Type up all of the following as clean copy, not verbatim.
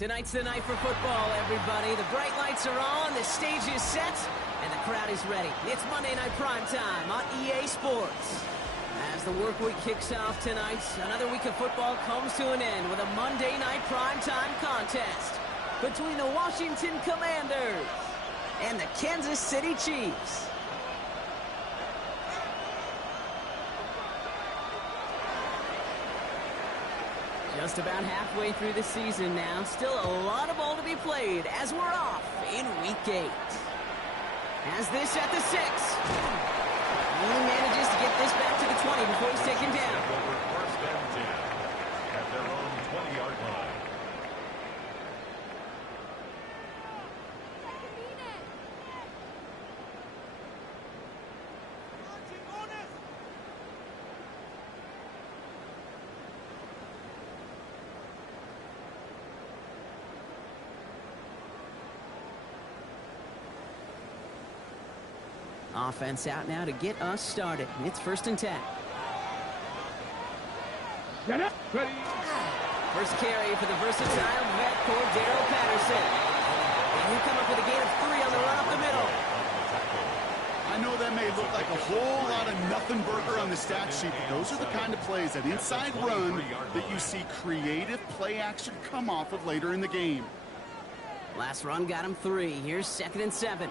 Tonight's the night for football, everybody. The bright lights are on, the stage is set, and the crowd is ready. It's Monday Night Primetime on EA Sports. As the work week kicks off tonight, another week of football comes to an end with a Monday Night Primetime contest between the Washington Commanders and the Kansas City Chiefs. Just about halfway through the season now. Still a lot of ball to be played as we're off in Week 8. Has this at the 6. He manages to get this back to the 20 before he's taken down. First and 10 at their own 20-yard line. Offense out now to get us started. It's 1st and 10. Get up. Ready. First carry for the versatile vet Cordarrelle Patterson. And he'll come up with a gain of 3 on the run up the middle. I know that may look like a whole lot of nothing burger on the stat sheet, but those are the kind of plays, that inside run, that you see creative play action come off of later in the game. Last run got him 3. Here's 2nd and 7.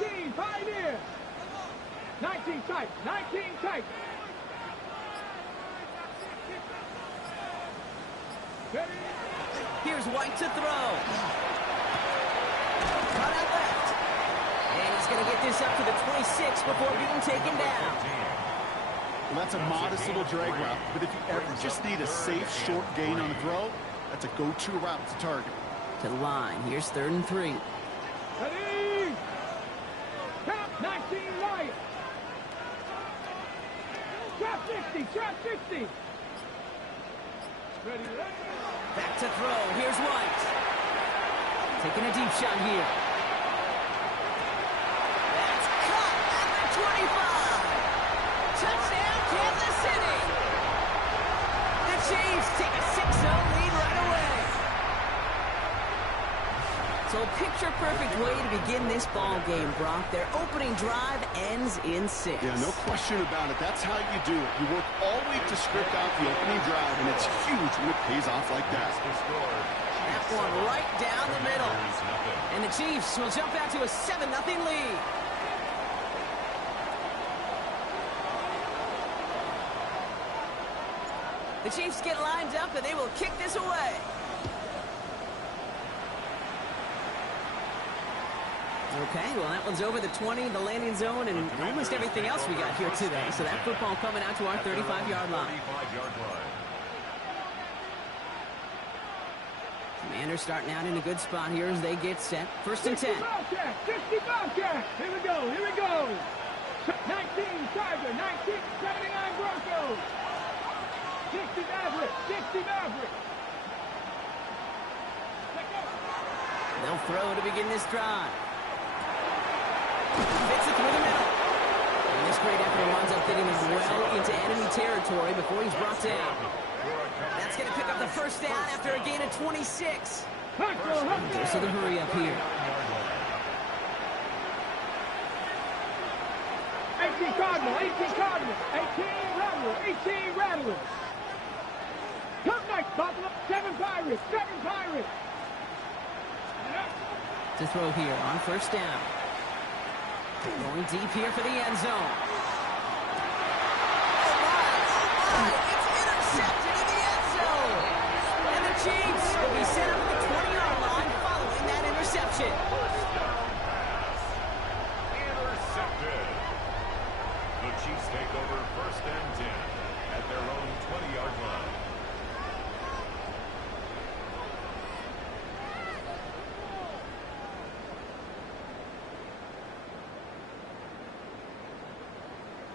18, 5 here. 19 tight, 19 tight. Ready. Here's White to throw. Cut out left. And he's going to get this up to the 26 before being taken down. Well, that's a modest little drag route, but if you ever just need a safe, short gain on a throw, that's a go-to route to target. To the line. Here's 3rd and 3. Ready. Count 19 right. Trap 60, trap 60. Ready. Back to throw. Here's White. Taking a deep shot here. That's caught at the 25. Touchdown, Kansas City. The Chiefs take a 6-0 lead right away. So a picture-perfect way to begin this ball game, Brock. Their opening drive ends in 6. Yeah, no question about it. That's how you do it. You work all week to script out the opening drive, and it's huge when it pays off like that. That one right down the middle. And the Chiefs will jump out to a 7-0 lead. The Chiefs get lined up, and they will kick this away. Okay, well, that one's over the 20, the landing zone, and almost everything else we got here today. So that football coming out to our 35-yard line. Commanders starting out in a good spot here as they get set. 1st and 10. 60 Bobcat. Here we go, here we go. 19 Tiger, 19, 79 Broncos. 60 Maverick, 60 Maverick. They'll throw to begin this drive. Fits it through the middle. And this great effort winds up getting him well into enemy territory before he's brought down. That's going to pick up the 1st down after a gain of 26. Goes to the hurry up here. 18 Cardinal, 18 Cardinal, 18 Rattler, 18 Rattler. Come next, Buffalo, 7 Pirates, 7 Pirates. To throw here on 1st down. Going deep here for the end zone. Oh my, it's intercepted in the end zone. And the Chiefs will be set up at the 20-yard line following that interception. Intercepted. The Chiefs take over 1st and 10 at their own 20-yard line.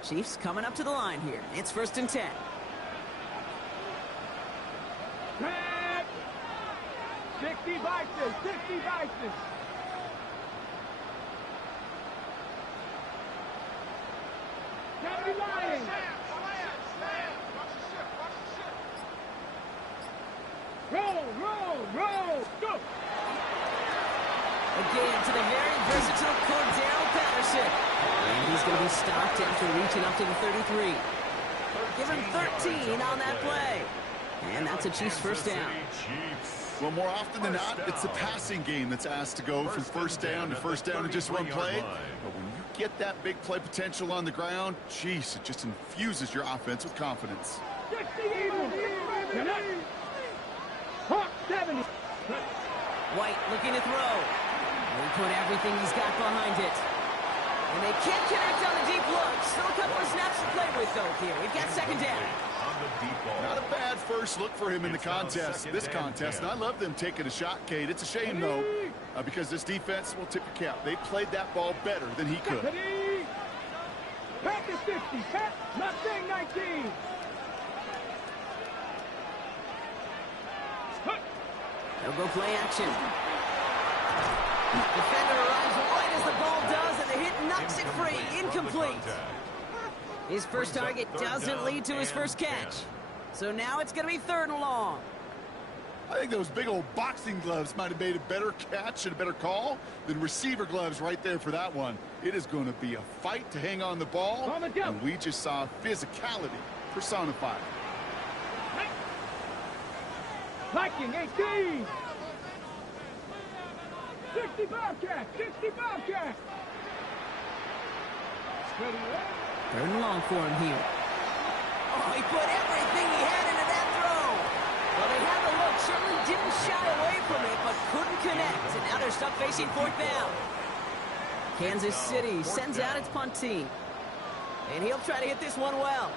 Chiefs coming up to the line here. It's 1st and 10. Track. 60 Vikings, 60 Vikings. Kennedy Lions. Roll, roll, roll, go. Again to the very versatile Cordero Patterson. And he's going to be stopped after reaching up to the 33. Give him 13 on that play. And that's a Chiefs first down. Well, more often than not, it's the passing game that's asked to go from first down in just one play. But when you get that big play potential on the ground, geez, it just infuses your offense with confidence. 70. White looking to throw. He put everything he's got behind it. And they can't connect on the deep look. Still a couple of snaps to play with, though, here. We've got 2nd down. Not a bad first look for him in the contest, this contest. And I love them taking a shot, Kate. It's a shame, though, because this defense will tip your cap. They played that ball better than he could. Pack is 50. Pack, Mustang 19. They'll go play action. Defender arrives right as the ball does, and the hit knocks it free. Incomplete. His first target doesn't lead to his first catch. So now it's going to be 3rd and long. I think those big old boxing gloves might have made a better catch and a better call than receiver gloves right there for that one. It is going to be a fight to hang on the ball, and we just saw physicality personified. Viking 18. 60 Bobcat, 60 Bobcat. Ready, 3rd and long for him here. Oh, he put everything he had into that throw. Well, they had the look, certainly didn't shy away from it, but couldn't connect. And now they're stuck facing 4th down. Kansas City sends out its punt team. And he'll try to hit this one well.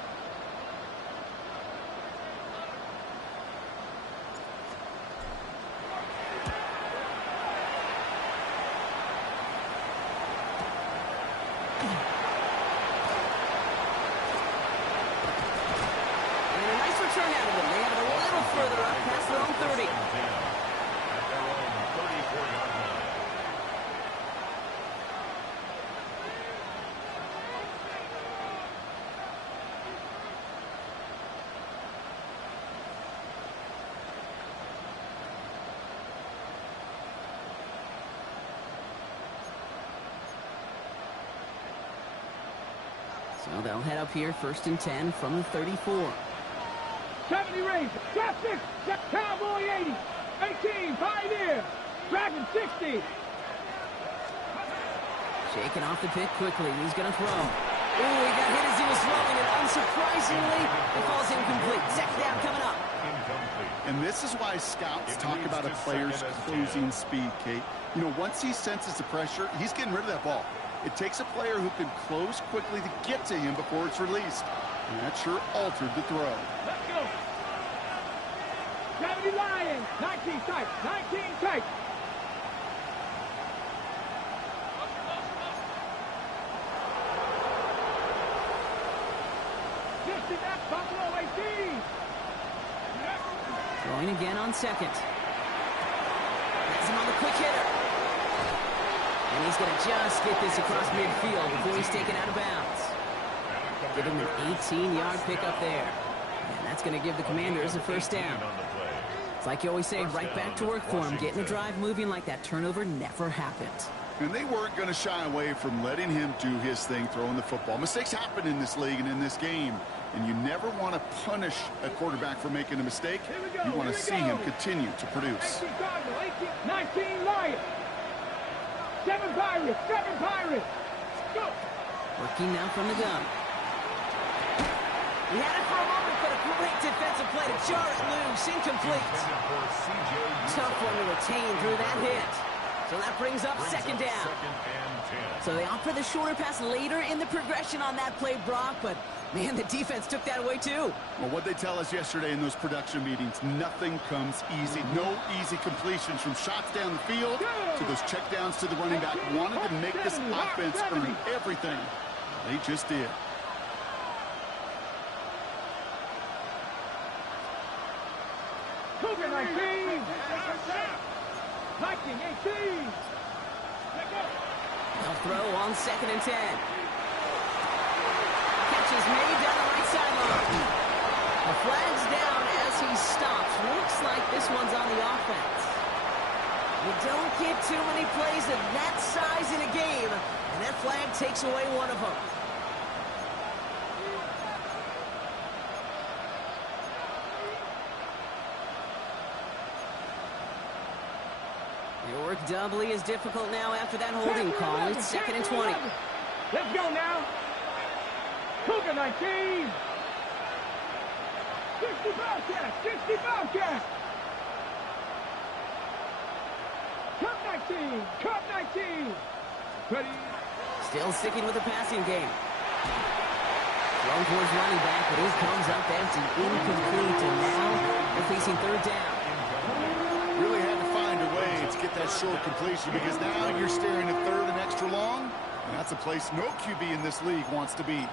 So they'll head up here 1st and 10 from the 34. 70 Rangers, Draft 6, Cowboy 80, 18, Pioneer, Dragon 60. Shaking off the pick quickly, he's going to throw. Ooh, he got hit as he was throwing, and unsurprisingly, it falls incomplete. 2nd down coming up. And this is why scouts talk about a player's closing speed, Kate. You know, once he senses the pressure, he's getting rid of that ball. It takes a player who can close quickly to get to him before it's released. And that sure altered the throw. Let's go. 70 Lions, 19 tight, 19 tight. Buffalo 18. Throwing again on 2nd. Has him on the quick hitter. And he's going to just get this across midfield before he's taken out of bounds. Give him an 18-yard pickup there. And that's going to give the Commanders a 1st down. It's like you always say, right back to work for him. Getting the drive moving like that turnover never happened. And they weren't going to shy away from letting him do his thing, throwing the football. Mistakes happen in this league and in this game. And you never want to punish a quarterback for making a mistake. You want to see him continue to produce. 18 Cardinal, 19 Lions. 7 Pirates, 7 Pirates. Go. Working now from the gun. He had it for a moment, but a great defensive play to jar it loose. Incomplete. Tough one to retain through that hit. So that brings up 2nd down. So they opt for the shorter pass later in the progression on that play, Brock, but man, the defense took that away too. Well, what they tell us yesterday in those production meetings, nothing comes easy. No easy completions from shots down the field to those checkdowns to the running back. Wanted to make this offense earn everything. They just did. Cougar 19. Viking 18. They'll throw on 2nd and 10. Catch is made down the right sideline. The flag's down as he stops. Looks like this one's on the offense. You don't get too many plays of that size in a game, and that flag takes away one of them. Your work doubly is difficult now after that holding call. It's 2nd and 20. Let's go now. Cougar 19. 60 Bobcats. 60 Bobcats. Cup 19. Cup 19. Ready. Still sticking with the passing game. Thrown towards running back, but it comes up empty, incomplete, and now they're facing 3rd down. Really had to find a way to get that short completion because now you're staring at 3rd and extra long, and that's a place no QB in this league wants to be.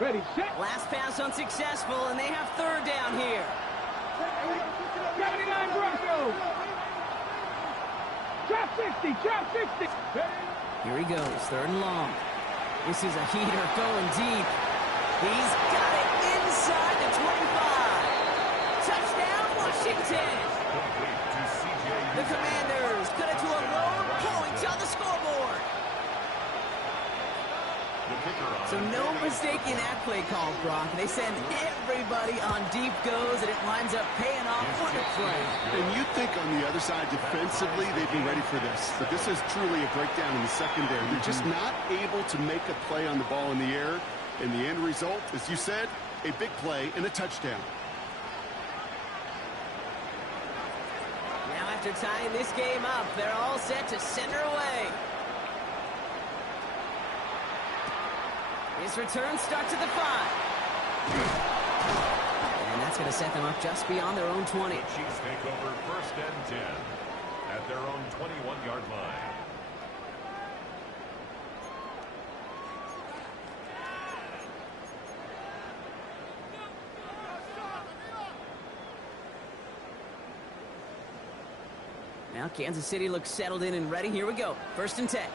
Ready, set. Last pass unsuccessful, and they have 3rd down here. 79 Broncos. Trap 60. Trap 60. Ready. Here he goes, 3rd and long. This is a heater going deep. He's got it inside the 25. Touchdown, Washington. The Commanders cut it to a road point on the scoreboard. So no mistaking that play call, Brock. They send everybody on deep goes, and it winds up paying off. What a play. And you'd think on the other side defensively they'd be ready for this. But this is truly a breakdown in the secondary. They're just not able to make a play on the ball in the air. And the end result, as you said, a big play and a touchdown. Now after tying this game up, they're all set to send her away. His return starts at the 5. And that's going to set them up just beyond their own 20. Chiefs take over 1st and 10 at their own 21-yard line. Now Kansas City looks settled in and ready. Here we go. 1st and 10.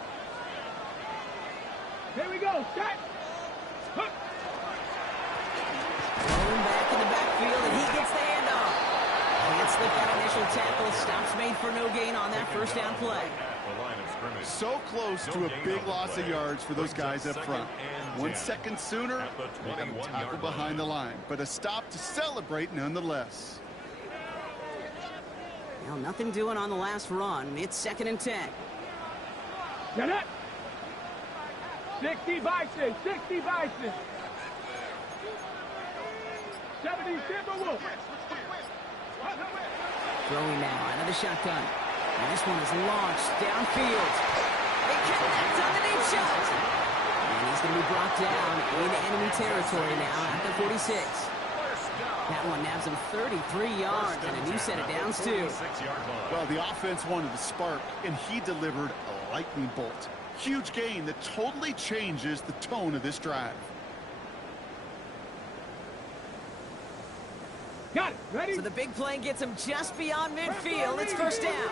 Here we go. Set. Hook. Rolling back in the backfield, and he gets the handoff. Can't slip that initial tackle. Stops made for no gain on that 1st down play. So close to a big loss of yards for those guys up front. 1 second sooner, they have a tackle behind the line. But a stop to celebrate nonetheless. Well, nothing doing on the last run. It's 2nd and 10. Get it. 60 Bison. 60 Bison. 70 Timberwolves. Throwing now out of the shotgun. And this one is launched downfield. They connect on the deep shot. And he's going to be brought down in enemy territory now at the 46. That one nabs him 33 yards and a new set of downs, too. Well, the offense wanted to spark, and he delivered a lightning bolt. Huge gain that totally changes the tone of this drive. Got it. Ready? So the big play gets him just beyond midfield. It's 1st down.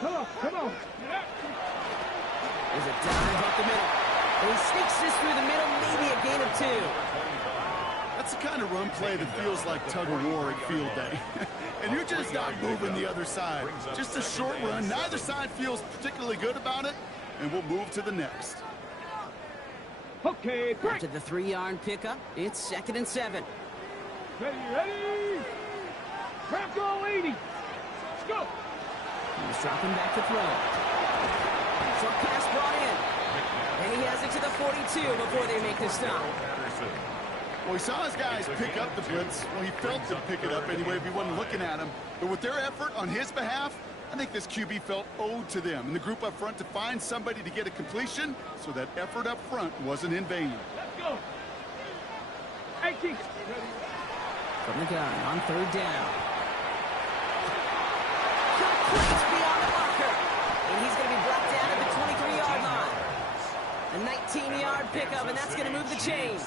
Come on. Come on. There's a dive up the middle. And he sneaks this through the middle, maybe a gain of 2. That's the kind of run play that feels like tug-of-war at field day. And you're just not moving the other side. Just a short run. Neither side feels particularly good about it, and we'll move to the next. Okay, break. After the 3-yard pickup, it's 2nd and 7. Ready, ready. Bronco 80. Let's go. He's dropping back to throw. Short pass brought in. And he has it to the 42 before they make the stop. Well, he saw his guys pick up the blitz. Well, he felt them pick it up anyway if he wasn't looking at him. But with their effort on his behalf, I think this QB felt owed to them and the group up front to find somebody to get a completion, so that effort up front wasn't in vain. Let's go. 18. From the gun on 3rd down. Complete beyond the marker. And he's going to be brought down at the 23-yard line. A 19-yard pickup, and that's going to move the chains.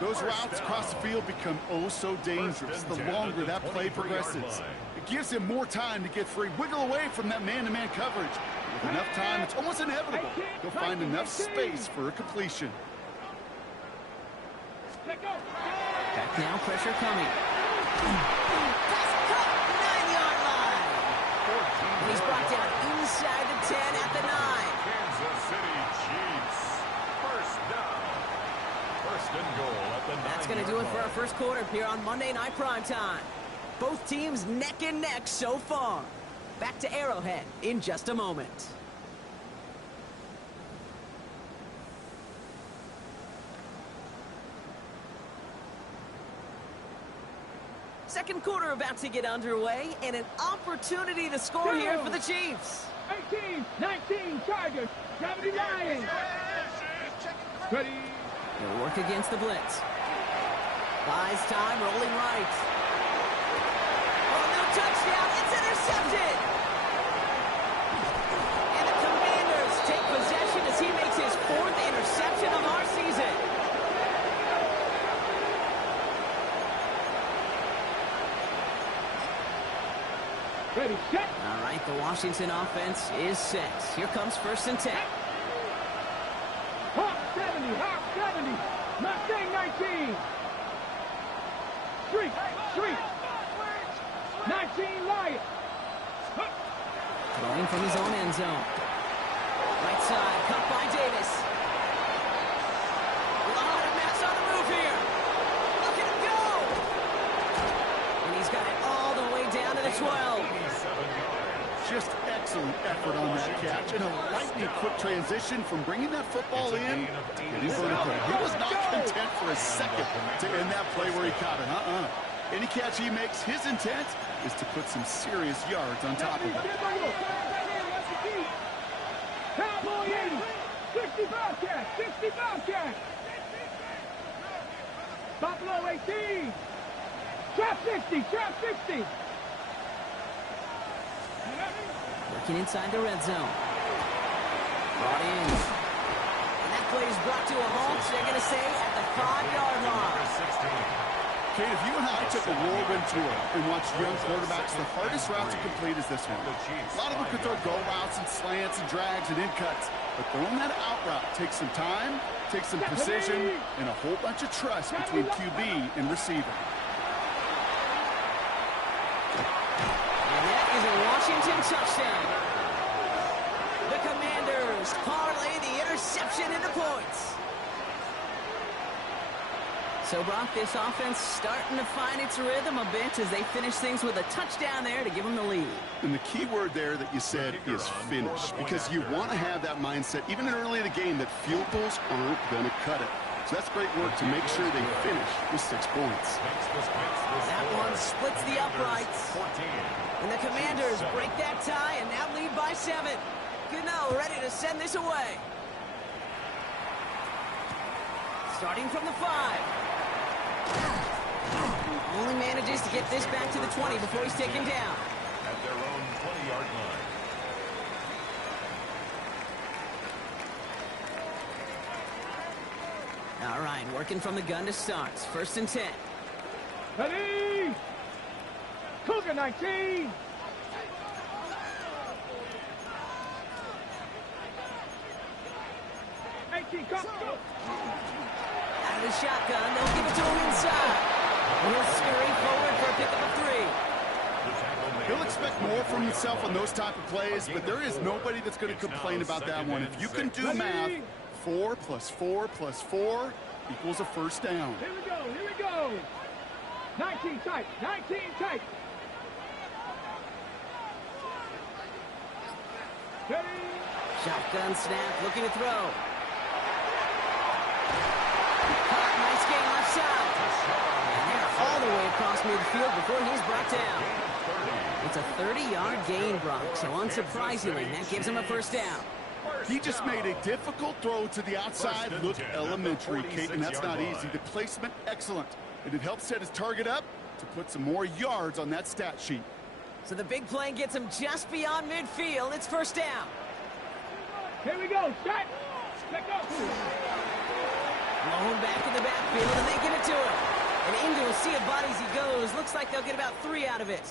Those routes across the field become oh so dangerous the longer that play progresses. It gives him more time to get free, wiggle away from that man-to-man coverage. With enough time, it's almost inevitable. He'll find enough space for a completion. Back now, pressure coming. Pass cut, 9-yard line. And he's brought down inside the 10 at the 9. Kansas City Chiefs. First down. First and goal at the 9. That's going to do it for our first quarter here on Monday Night Primetime. Both teams neck and neck so far. Back to Arrowhead in just a moment. Second quarter about to get underway, and an opportunity to score here for the Chiefs. 18-19 Chargers. Gravity Lions. Ready. They'll work against the blitz. Buys time, rolling right. Oh, no touchdown. It's intercepted. And the Commanders take possession as he makes his 4th interception of our season. Ready, set. All right, the Washington offense is set. Here comes 1st and 10. Hawk 70, Hawk 70. Mustang 19. Street, street. 19 Lions. Throwing from his own end zone. Right side, cut by Davis. A lot of mass on the move here. Look at him go. And he's got it all the way down to the 12. Just excellent effort on that catch and a lightning quick transition from bringing that football in to getting vertical. He was not content for a second to end that play where he caught it. Any catch he makes, his intent is to put some serious yards on top of it. Cowboy 80. 60 Bobcat. 60 Bobcat. Buffalo 18. Trap 60. Trap 60. Working inside the red zone. Brought in. And that play is brought to a halt, they're going to say, at the 5-yard line. Kate, if you and I took a whirlwind tour and watched young quarterbacks, the hardest route to complete is this one. A lot of them could throw go routes and slants and drags and in cuts, but throwing that out route takes some time, takes some precision, and a whole bunch of trust between QB and receiver. A Washington touchdown. The Commanders parlay the interception into points. So, Brock, this offense starting to find its rhythm a bit as they finish things with a touchdown there to give them the lead. And the key word there that you said is finish, because you want to have that mindset, even early in the game, that field goals aren't going to cut it. So that's great work to make sure they finish with 6 points. That one splits the uprights. And the Commanders break that tie and now lead by 7. Gano ready to send this away. Starting from the 5. Only manages to get this back to the 20 before he's taken down. At their own 20-yard line. All right, working from the gun to start. 1st and 10. Ready. Cougar 19. Out of the shotgun, they'll give it to him inside. And he'll scurry forward for a pickup of 3. He'll expect more from himself on those type of plays, but there is nobody that's going to complain about that one. If you can do math, 4 + 4 + 4 equals a first down. Here we go, here we go. 19 tight, 19 tight. Ready. Shotgun snap, looking to throw. Caught, nice gain left side. And they're all the way across midfield before he's brought down. It's a 30-yard gain, Brock, so unsurprisingly, that gives him a first down. He just made a difficult throw to the outside. Look elementary, Kate, and that's not easy. The placement, excellent. And it helps set his target up to put some more yards on that stat sheet. So the big play gets him just beyond midfield. It's first down. Here we go. Set. Let go. Blown back in the backfield, and they give it to him. And into a sea of bodies he goes. Looks like they'll get about 3 out of it.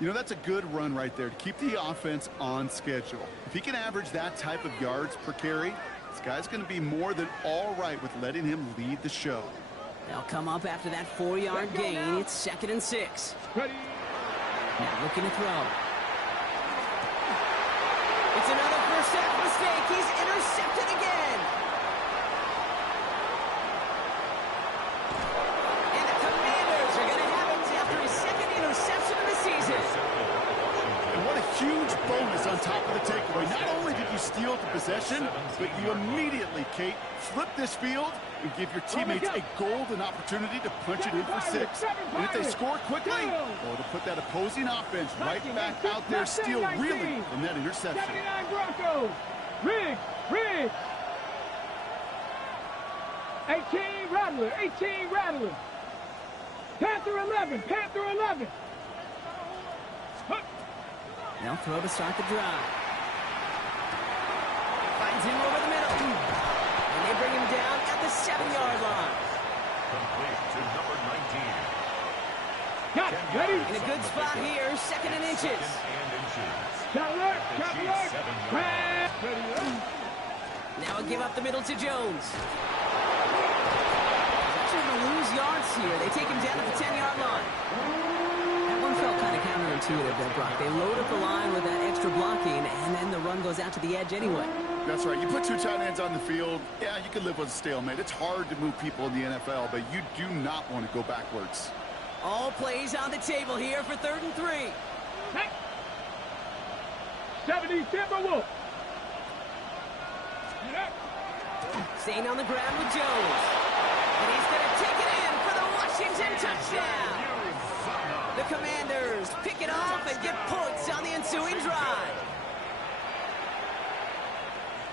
You know, that's a good run right there to keep the offense on schedule. If he can average that type of yards per carry, this guy's going to be more than all right with letting him lead the show. They'll come up after that 4-yard gain. It's 2nd and 6. Ready. Now looking to throw. It's another first half mistake. He's intercepted again. And the Commanders are going to have it after his 2nd interception of the season. And what a huge bonus on top of the takeaway. Not only did you steal the possession, but you immediately, Kate, flip this field and give your teammates a golden opportunity to punch it in for 6. And if they score quickly, or to put that opposing offense right back out there, steal really from that interception. 79 Broncos. Riggs. 18 Rattler. Panther 11. They'll throw to start the drive. Finds him over the middle. And they bring him down at the 7-yard line. Complete to number 19. Got it. Ready. In a good spot here, 2nd and inches. Chapler. Now a give up the middle to Jones. He's actually going to lose yards here. They take him down at the 10-yard line. That one felt kind of counterintuitive there, Brock. They load up the line with that extra blocking, and then the run goes out to the edge anyway. That's right. You put 2 tight ends on the field, yeah, you can live with a stalemate. It's hard to move people in the NFL, but you do not want to go backwards. All plays on the table here for 3rd and 3. Hey. 70 Timberwolves. Staying on the ground with Jones. And he's going to take it in for the Washington touchdown. The Commanders pick it off and get points on the ensuing drive.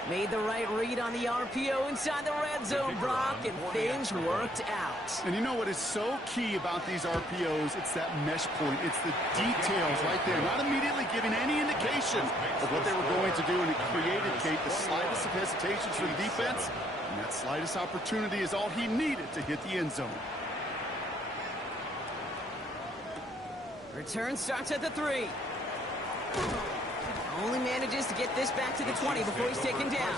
Made the right read on the RPO inside the red zone, Brock, and things worked out. And you know what is so key about these RPOs? It's that mesh point. It's the details right there. Not immediately giving any indication of what they were going to do, and it created, Kate, the slightest of hesitations for the defense. And that slightest opportunity is all he needed to hit the end zone. Return starts at the 3. Only manages to get this back to the 20 before he's taken down.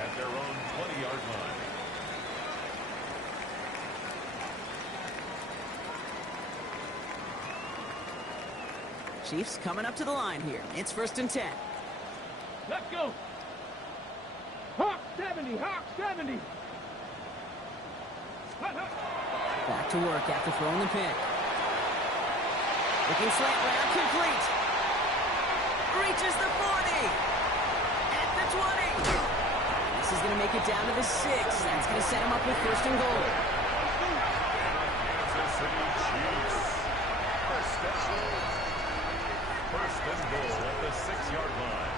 At their own 20-yard line. Chiefs coming up to the line here. It's 1st and 10. Let's go. Hawk 70. Back to work after throwing the pick. Looking slant route complete. Reaches the 40. At the 20. This is going to make it down to the 6. That's going to set him up with 1st and goal. Kansas City Chiefs. First and goal at the 6-yard line.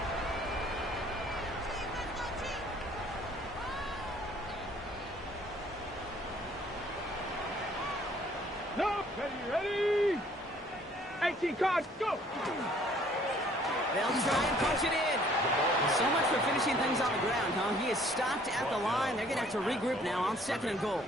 No. Ready. 18 cards. Go. They'll try and punch it in. So much for finishing things on the ground, huh? He is stopped at the line. They're going to have to regroup now on 2nd and goal.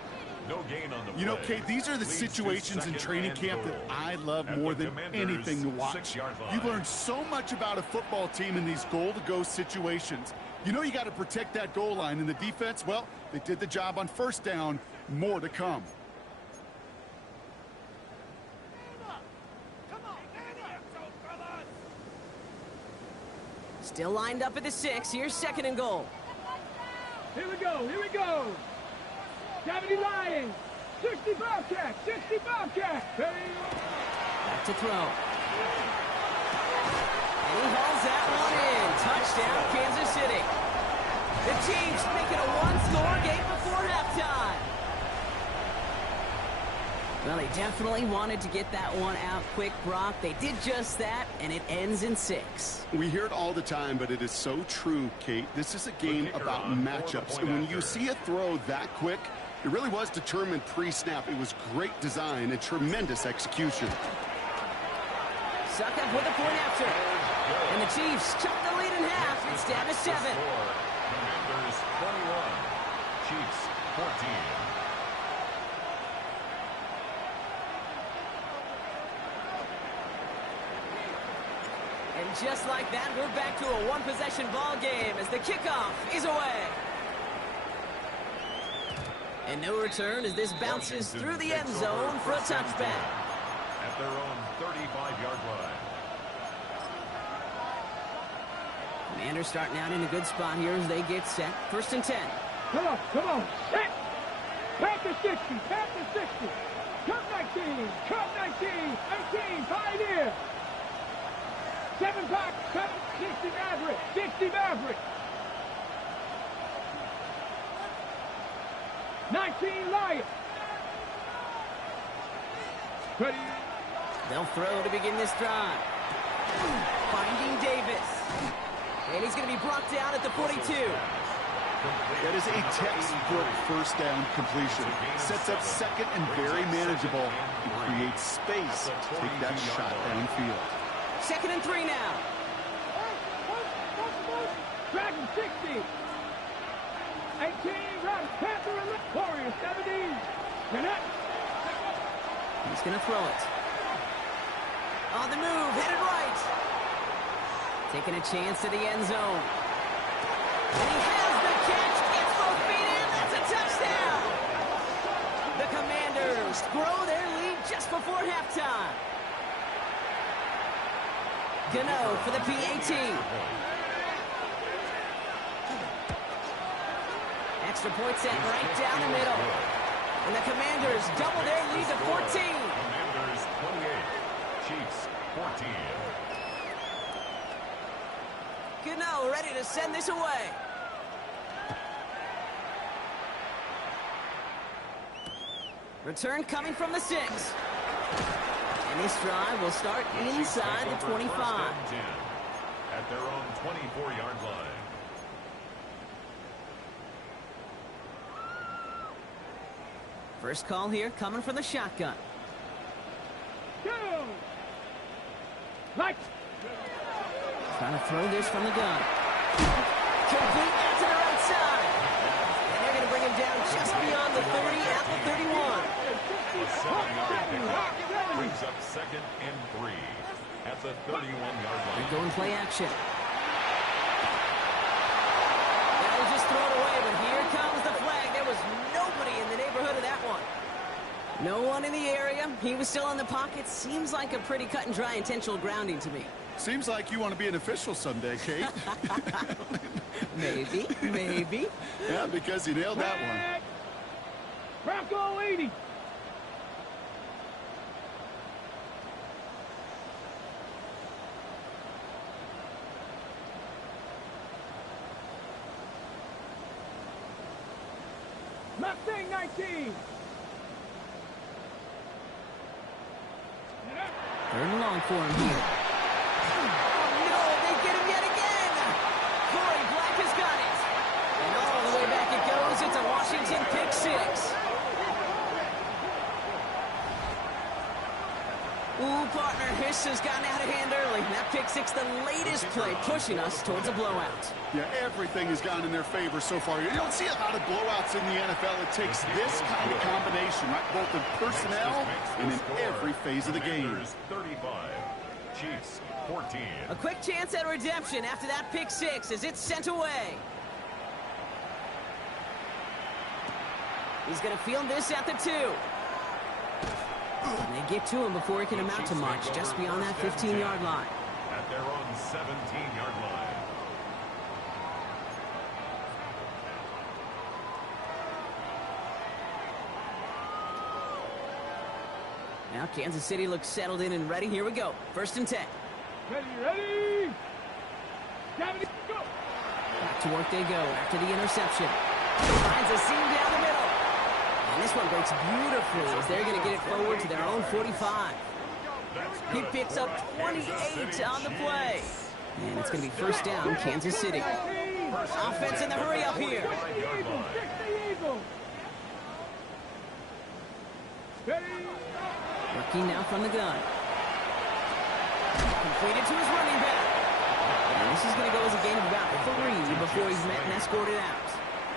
No gain on the play. You know, Kate, these are the situations in training camp that I love more than anything to watch. You learn so much about a football team in these goal-to-go situations. You know you got to protect that goal line, and the defense, well, they did the job on 1st down. More to come. Still lined up at the 6. Here's 2nd and goal. Here we go. 70 Lions. 60 Bobcats. Ready. Back to throw. And he hauls that one in. Touchdown, Kansas City. The Chiefs make it a 1-score game before halftime. Well, they definitely wanted to get that one out quick, Brock. They did just that, and it ends in 6. We hear it all the time, but it is so true, Kate. This is a game about matchups. And when you see a throw that quick, it really was determined pre-snap. It was great design and tremendous execution. Suck up with a point after. And the Chiefs chop the lead in half. It's down to 7. Commanders 21. 14. And just like that, we're back to a one-possession ball game as the kickoff is away. And no return as this bounces through the end zone for a touchback. At their own 35-yard line. Commanders starting out in a good spot here as they get set. 1st and 10. Come on, set. Panther 60, Panther 60. Cut 19, cut 19, 18, pioneer. 7-5, 60 Maverick, 60 Maverick. 19 Lion. Ready. They'll throw to begin this drive. Finding Davis. And he's going to be brought down at the 42. That is a textbook first down completion. Sets up second and very manageable and creates space to take that shot downfield. 2nd and 3 now. Dragon 60. 18, Dragon, Panther, and Warrior 70. He's going to throw it. On the move, headed right. Taking a chance to the end zone. And he has the catch, gets both feet in, that's a touchdown! The Commanders grow their lead just before halftime. Gano for the PAT. Extra point set right down the middle. And the Commanders double their lead to 14. Commanders 28, Chiefs 14. Gano ready to send this away. Return coming from the 6. And this drive will start inside the 25. At their own 24-yard line. First call here coming from the shotgun. Go. Right. Trying to throw this from the gun. Complete out to the right side. And they're going to bring him down just beyond the 30 at the 31. A 7-yard pickup brings up 2nd and 3 at the 31-yard line. They're going play action. That was just thrown away, but here comes the flag. There was nobody in the neighborhood of that one. No one in the area. He was still in the pocket. Seems like a pretty cut and dry intentional grounding to me. Seems like you want to be an official someday, Kate. Maybe. Yeah, because you nailed that one. Bronco 80. Mustang 19. 3rd and long for him here. No, they get him yet again. Corey Black has got it. And all the way back it goes. It's a Washington pick 6. Ooh, partner, Hiss has gotten out of hand early. That pick 6, the latest play, pushing us towards a blowout. Yeah, everything has gone in their favor so far. You don't see a lot of blowouts in the NFL. It takes this kind of combination, right? Both in personnel and in every phase of the game. Commanders 35, Chiefs 14. A quick chance at redemption after that pick 6 as it's sent away. He's going to field this at the 2. And they get to him before he can amount to much, just beyond that 15-yard line. At their own 17-yard line. Now Kansas City looks settled in and ready. Here we go. 1st and 10. Ready. 70, go. Back to work they go after the interception. Finds a seam down the middle. And this one breaks beautifully as they're going to get it forward to their own 45. He picks up 28 on the play. And it's going to be 1st down, Kansas City. Offense in the hurry up here. Working now from the gun. Completed to his running back. And this is going to go as a gain of about 3 before he's met and escorted out.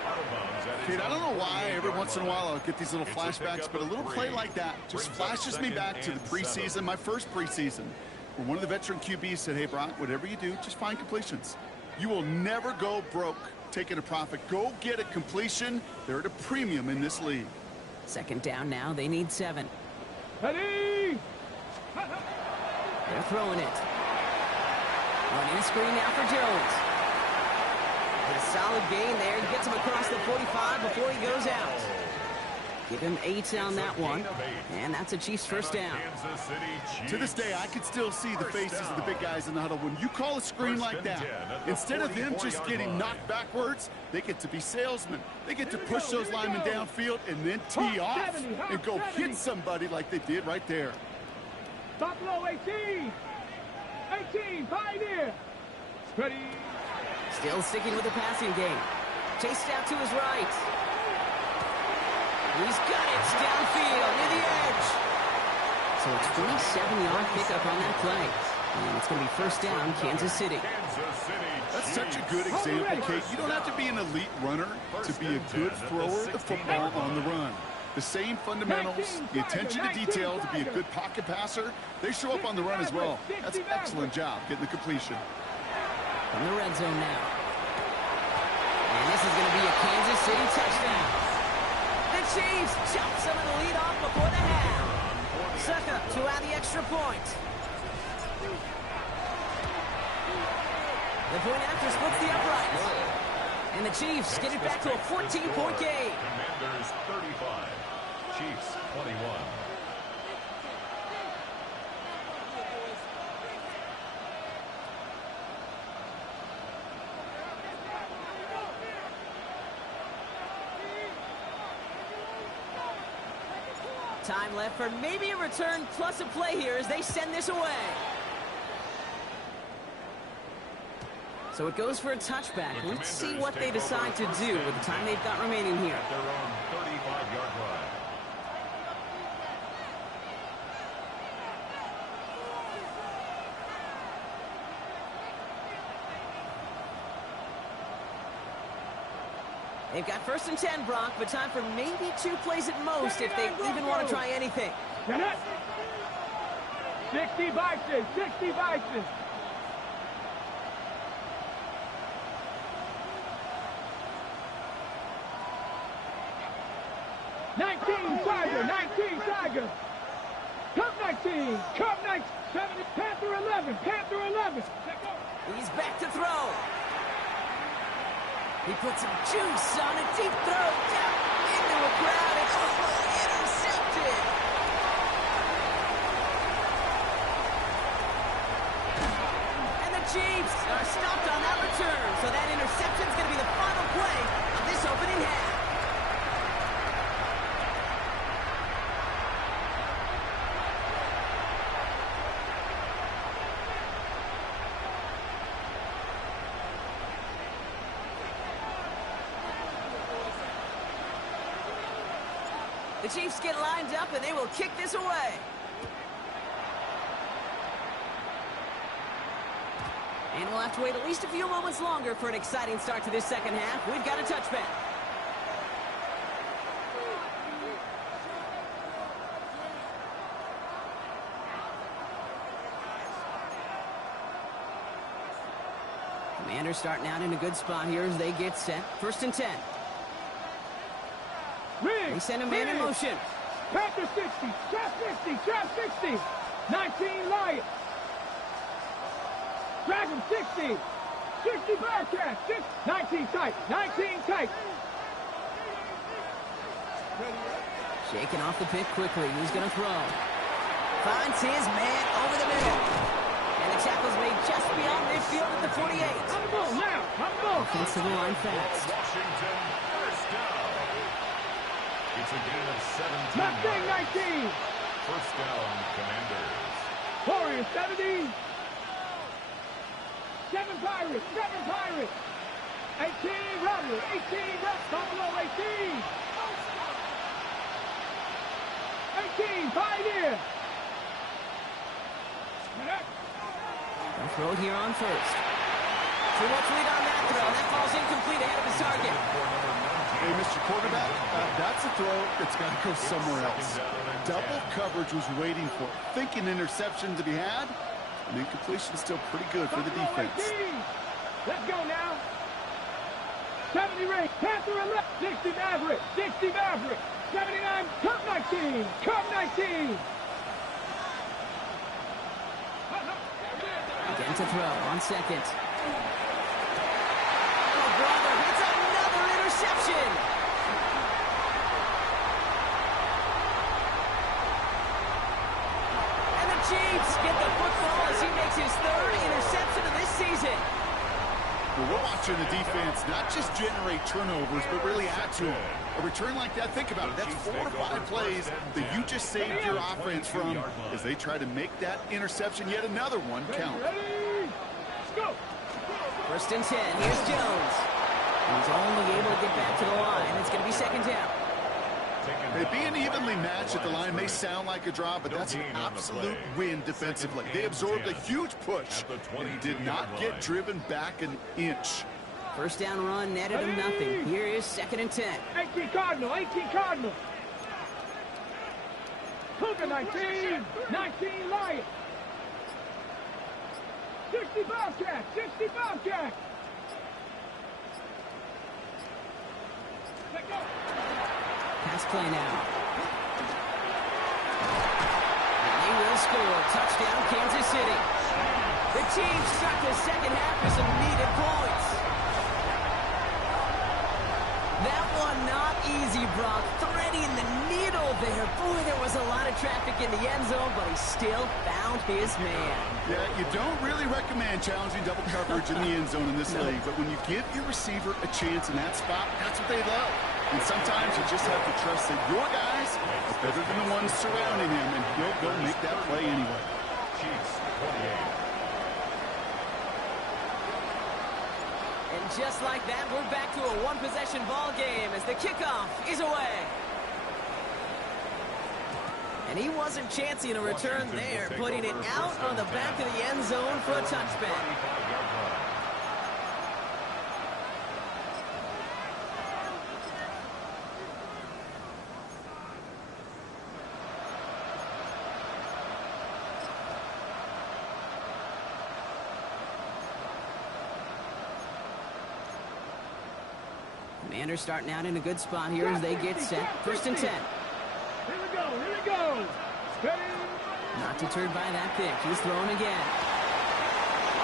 Out of bounds at Kate, I don't know why every once in a while I'll get these little flashbacks, but a little play like that just flashes me back to the preseason, my first preseason, where one of the veteran QBs said, hey, Brock, whatever you do, just find completions. You will never go broke taking a profit. Go get a completion. They're at a premium in this league. Second down now. They need 7. Ready? They're throwing it. Running a screen now for Jones. A solid gain there. He gets him across the 45 before he goes out. Give him 8 on that one. And that's a Chiefs first down. To this day, I can still see the faces of the big guys in the huddle. When you call a screen like that, instead of them just getting knocked backwards, they get to be salesmen. They get to push those linemen downfield and then tee off and go hit somebody like they did right there. Buffalo 18. 18, Pioneer. Ready? Still sticking with the passing game. Chased out to his right. He's got it downfield near the edge. So a 27-yard pickup on that play. And it's going to be first down, Kansas City. That's such a good example, Kate. You don't have to be an elite runner to be a good thrower of the football on the run. The same fundamentals, the attention to detail to be a good pocket passer, they show up on the run as well. That's an excellent job getting the completion. From the red zone now. And this is going to be a Kansas City touchdown. The Chiefs jump some of the lead off before the half. Sucker to add the extra point. The point after splits the uprights. And the Chiefs get it back to a 14-point game. Commanders 35, Chiefs 21. Time left for maybe a return plus a play here as they send this away. So it goes for a touchback. Let's see what they decide to do with the time they've got remaining here. At their own 35-yard line. They've got first and 10, Brock, but time for maybe 2 plays at most if they even want to try anything. 60 Bison, 60 Bison. Tiger, 19 Tiger. Cup 19, Cup 19, 70, Panther 11, Panther 11. He's back to throw. He puts some juice on a deep throw down into a crowd. It's intercepted. And the Chiefs are stopped on that return. So that interception is going to be the final play of this opening half. The Chiefs get lined up, and they will kick this away. And we'll have to wait at least a few moments longer for an exciting start to this second half. We've got a touchback. Commanders starting out in a good spot here as they get set. First and 10. They send a man in motion. Panther 60, trap 60, trap 60. 19 Lions. Dragon 60. 60 Bearcats. 19 tight, 19 tight. Shaking off the pick quickly. He's going to throw. Finds his man over the middle. And the tackle's made just beyond midfield at the 48. I'm going now. I'm going. Offensive line fast. Washington, first down. It's a gain of 17. Mustang 19. First down, Commanders. Warriors 70. 7 Pirates. 7 Pirates. 18 Rebels. 18 Rebels. Buffalo 18. 18 Pioneer. They'll throw it here on first. Too much lead on that throw. and that ball's incomplete ahead of his target. Hey, Mr. Quarterback, that's a throw that's got to go somewhere else. Double coverage was waiting for it. Thinking interception to be had, and incompletion is still pretty good for the defense. Let's go now. 70 rate, Panther 11, 60 Maverick, 60 Maverick, 79, Cup 19, Cup 19. Again to throw on second. Oh, brother, it's another interception. And the Chiefs get the football as he makes his third interception of this season. Well, we're watching the defense not just generate turnovers, but really add to them. A return like that, think about it, that's 4 to 5 plays that you just saved your offense from as they try to make that interception, yet another one, count. Let's go. First and 10, here's Jones. He's only able to get back to the line. It's going to be second down. Hey, being evenly matched at the line may sound like a draw, but that's an absolute win defensively. They absorbed a huge push and did not get driven back an inch. First down run netted him nothing. Here is second and 10. 18 Cardinal, 18 Cardinal. Cougar 19, 19 Lion. 60 Bobcat, 60 Bobcat. Let's go. Pass play now. And they will score. Touchdown, Kansas City. The Chiefs start the second half with some needed points. That one not easy, Brock. Threading the needle there. Boy, there was a lot of traffic in the end zone, but he still found his man. Yeah, you don't really recommend challenging double coverage in the end zone in this league, but when you give your receiver a chance in that spot, that's what they love. And sometimes you just have to trust that your guys are better than the ones surrounding him, and he'll go make that play anyway. Chiefs 28. And just like that, we're back to a one-possession ball game as the kickoff is away. And he wasn't chancing a return there, putting it out on the back of the end zone for a touchback. Commanders starting out in a good spot here as they get set. First and 10. Here we go, here we go. Ready? Not deterred by that pick. He's throwing again.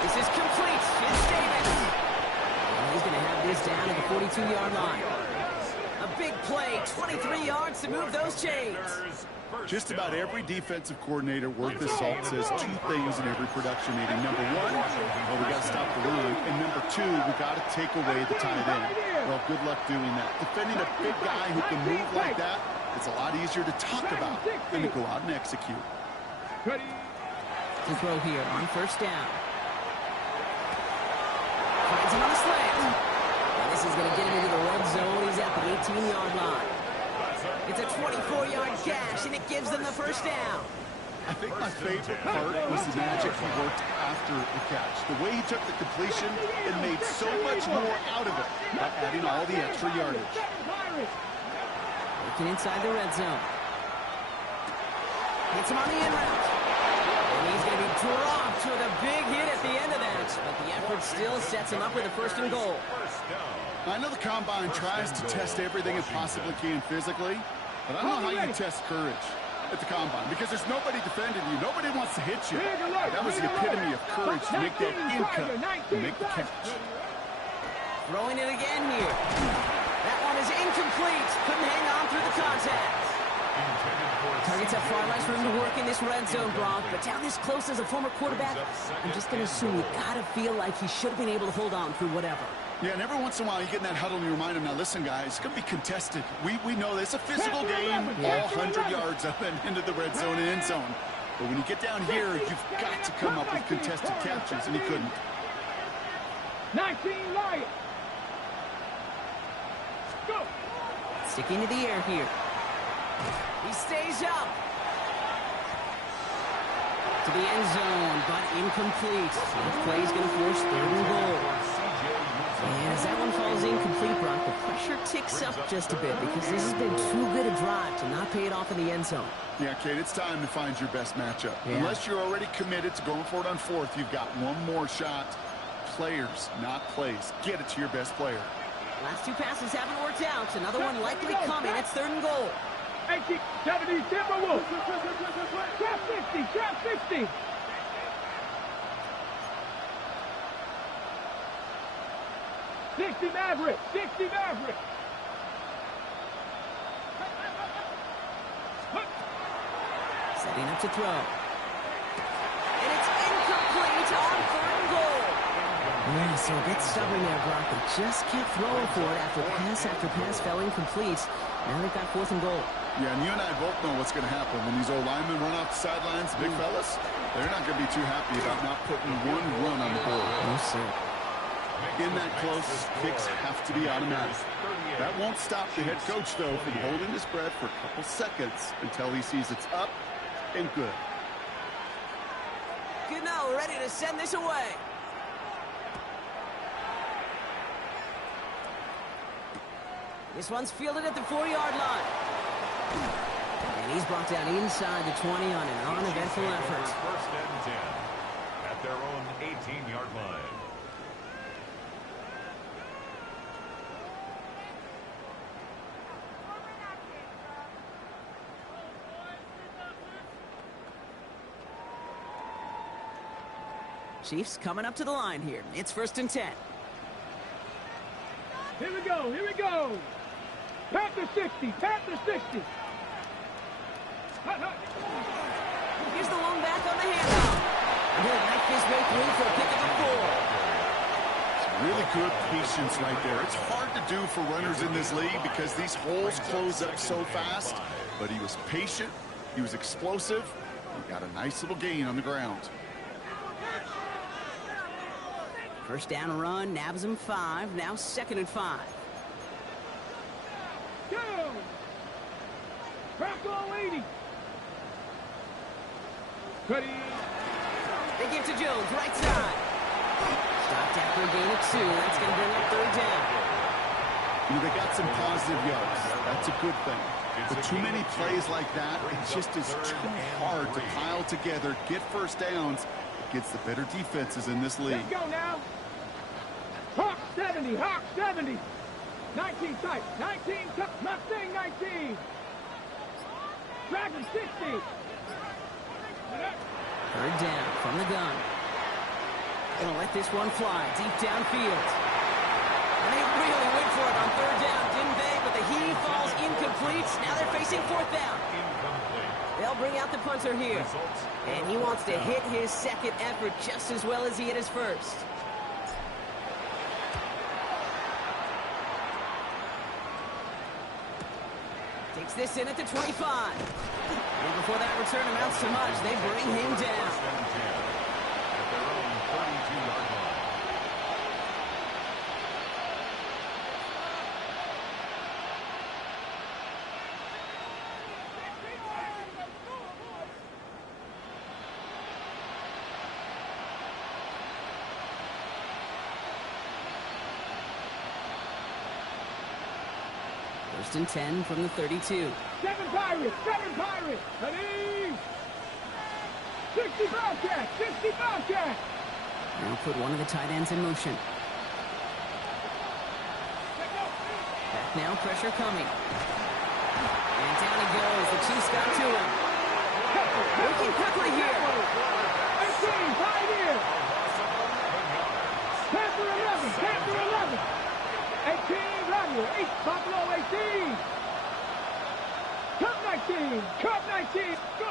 This is complete. It's Davis. And he's going to have this down at the 42-yard line. A big play, 23 yards to move those chains. Just about every defensive coordinator worth his salt says 2 things in every production meeting. Number 1, well, we got to stop the run. And number 2, we got to take away the tight end. Well, good luck doing that. Defending a big guy who can move like that, it's a lot easier to talk about than to go out and execute. Ready? To throw here on first down. Finds him on a slant. And this is going to get him into the red zone. He's at the 18-yard line. It's a 24-yard gash, and it gives them the first down. I think my favorite part was the magic he worked after the catch. The way he took the completion and made so much more out of it by adding all the extra yardage. Looking inside the red zone. Hits him on the in route. And he's going to be dropped with a big hit at the end of that. But the effort still sets him up with a first and goal. I know the Combine tries to test everything it possibly can physically, but I don't know how you test courage at the Combine because there's nobody defending you. Nobody wants to hit you. That was the epitome of courage to make that in cut and make the catch. Throwing it again here. That one is incomplete. Couldn't hang on through the contact. Targets have far less room to work in this red zone, Brock, but down this close as a former quarterback, I'm just going to assume you got to feel like he should have been able to hold on through whatever. Yeah, and every once in a while you get in that huddle and you remind him, now listen, guys, it's going to be contested. We know this. It's a physical game, all 100 yards up and into the red zone and end zone. But when you get down here, you've got to come up with contested catches, and he couldn't. 19 Lion. Go. Sticking to the air here. He stays up. To the end zone, but incomplete. So the play is going to force third and goal. And as that one falls incomplete, Brock, the pressure ticks up just a bit because this has been too good a drive to not pay it off in the end zone. Yeah, Kate, it's time to find your best matchup. Yeah. Unless you're already committed to going for it on fourth, you've got one more shot. Players, not plays. Get it to your best player. Last two passes haven't worked out. Another one likely coming. It's 3rd and goal. 80, 70, Timberwolves. Trap 50, trap 50. Maverick, 60 Maverick. Setting up to throw. And it's incomplete on 3rd and goal. Yeah, so a bit stubborn there, Brock. They just kept throwing for it after pass fell incomplete. Now they've got 4th and goal. Yeah, and you and I both know what's going to happen when these old linemen run off the sidelines, big fellas. They're not going to be too happy about not putting one run on the board. No, sir. In that close, kicks have to be automatic. That won't stop the head coach, though, from holding his breath for a couple seconds until he sees it's up and good. Good now, ready to send this away. This one's fielded at the 4-yard line. And he's brought down inside the 20 on an uneventful effort. 1st and 10 at their own 18-yard line. Chiefs coming up to the line here. It's 1st and 10. Here we go, here we go. Panther 60, Panther 60. Here's the long back on the handoff. And he'll knife his way through for a pick of the 4. Really good patience right there. It's hard to do for runners in this league because these holes close up so fast. But he was patient. He was explosive. He got a nice little gain on the ground. 1st down run, nabs him 5. Now 2nd and 5. Go! Crack all 80. Cuddy. They give to Jones, right side. Stopped after a gain of 2. That's going to bring up 3rd down. You know, they got some positive yards. That's a good thing. But too many plays like that, it just is too hard to pile together, get 1st downs against the better defenses in this league. Let's go now. Hawk 70, Hawk 70. 19 tight, 19 tight, Mustang 19. Dragon 60. 3rd down from the gun. Gonna let this one fly deep downfield. And they really went for it on 3rd down, didn't they? But the heave falls incomplete. Now they're facing 4th down. They'll bring out the punter here. And he wants to hit his 2nd effort just as well as he hit his 1st. Takes this in at the 25. And before that return amounts to much, they bring him down. At their own 32-yard line. First and 10 from the 32. 7 Pirates, 7 Pirates. Ready? 60 Bobcat, 60 Bobcat. Now put one of the tight ends in motion. Back now, pressure coming. And down he goes. The Chiefs got to him. Working quickly here. 18, Pioneer. Panther 11, Panther 11. 18, Radio, 8, Buffalo 18. Cup 19, Cup 19, go.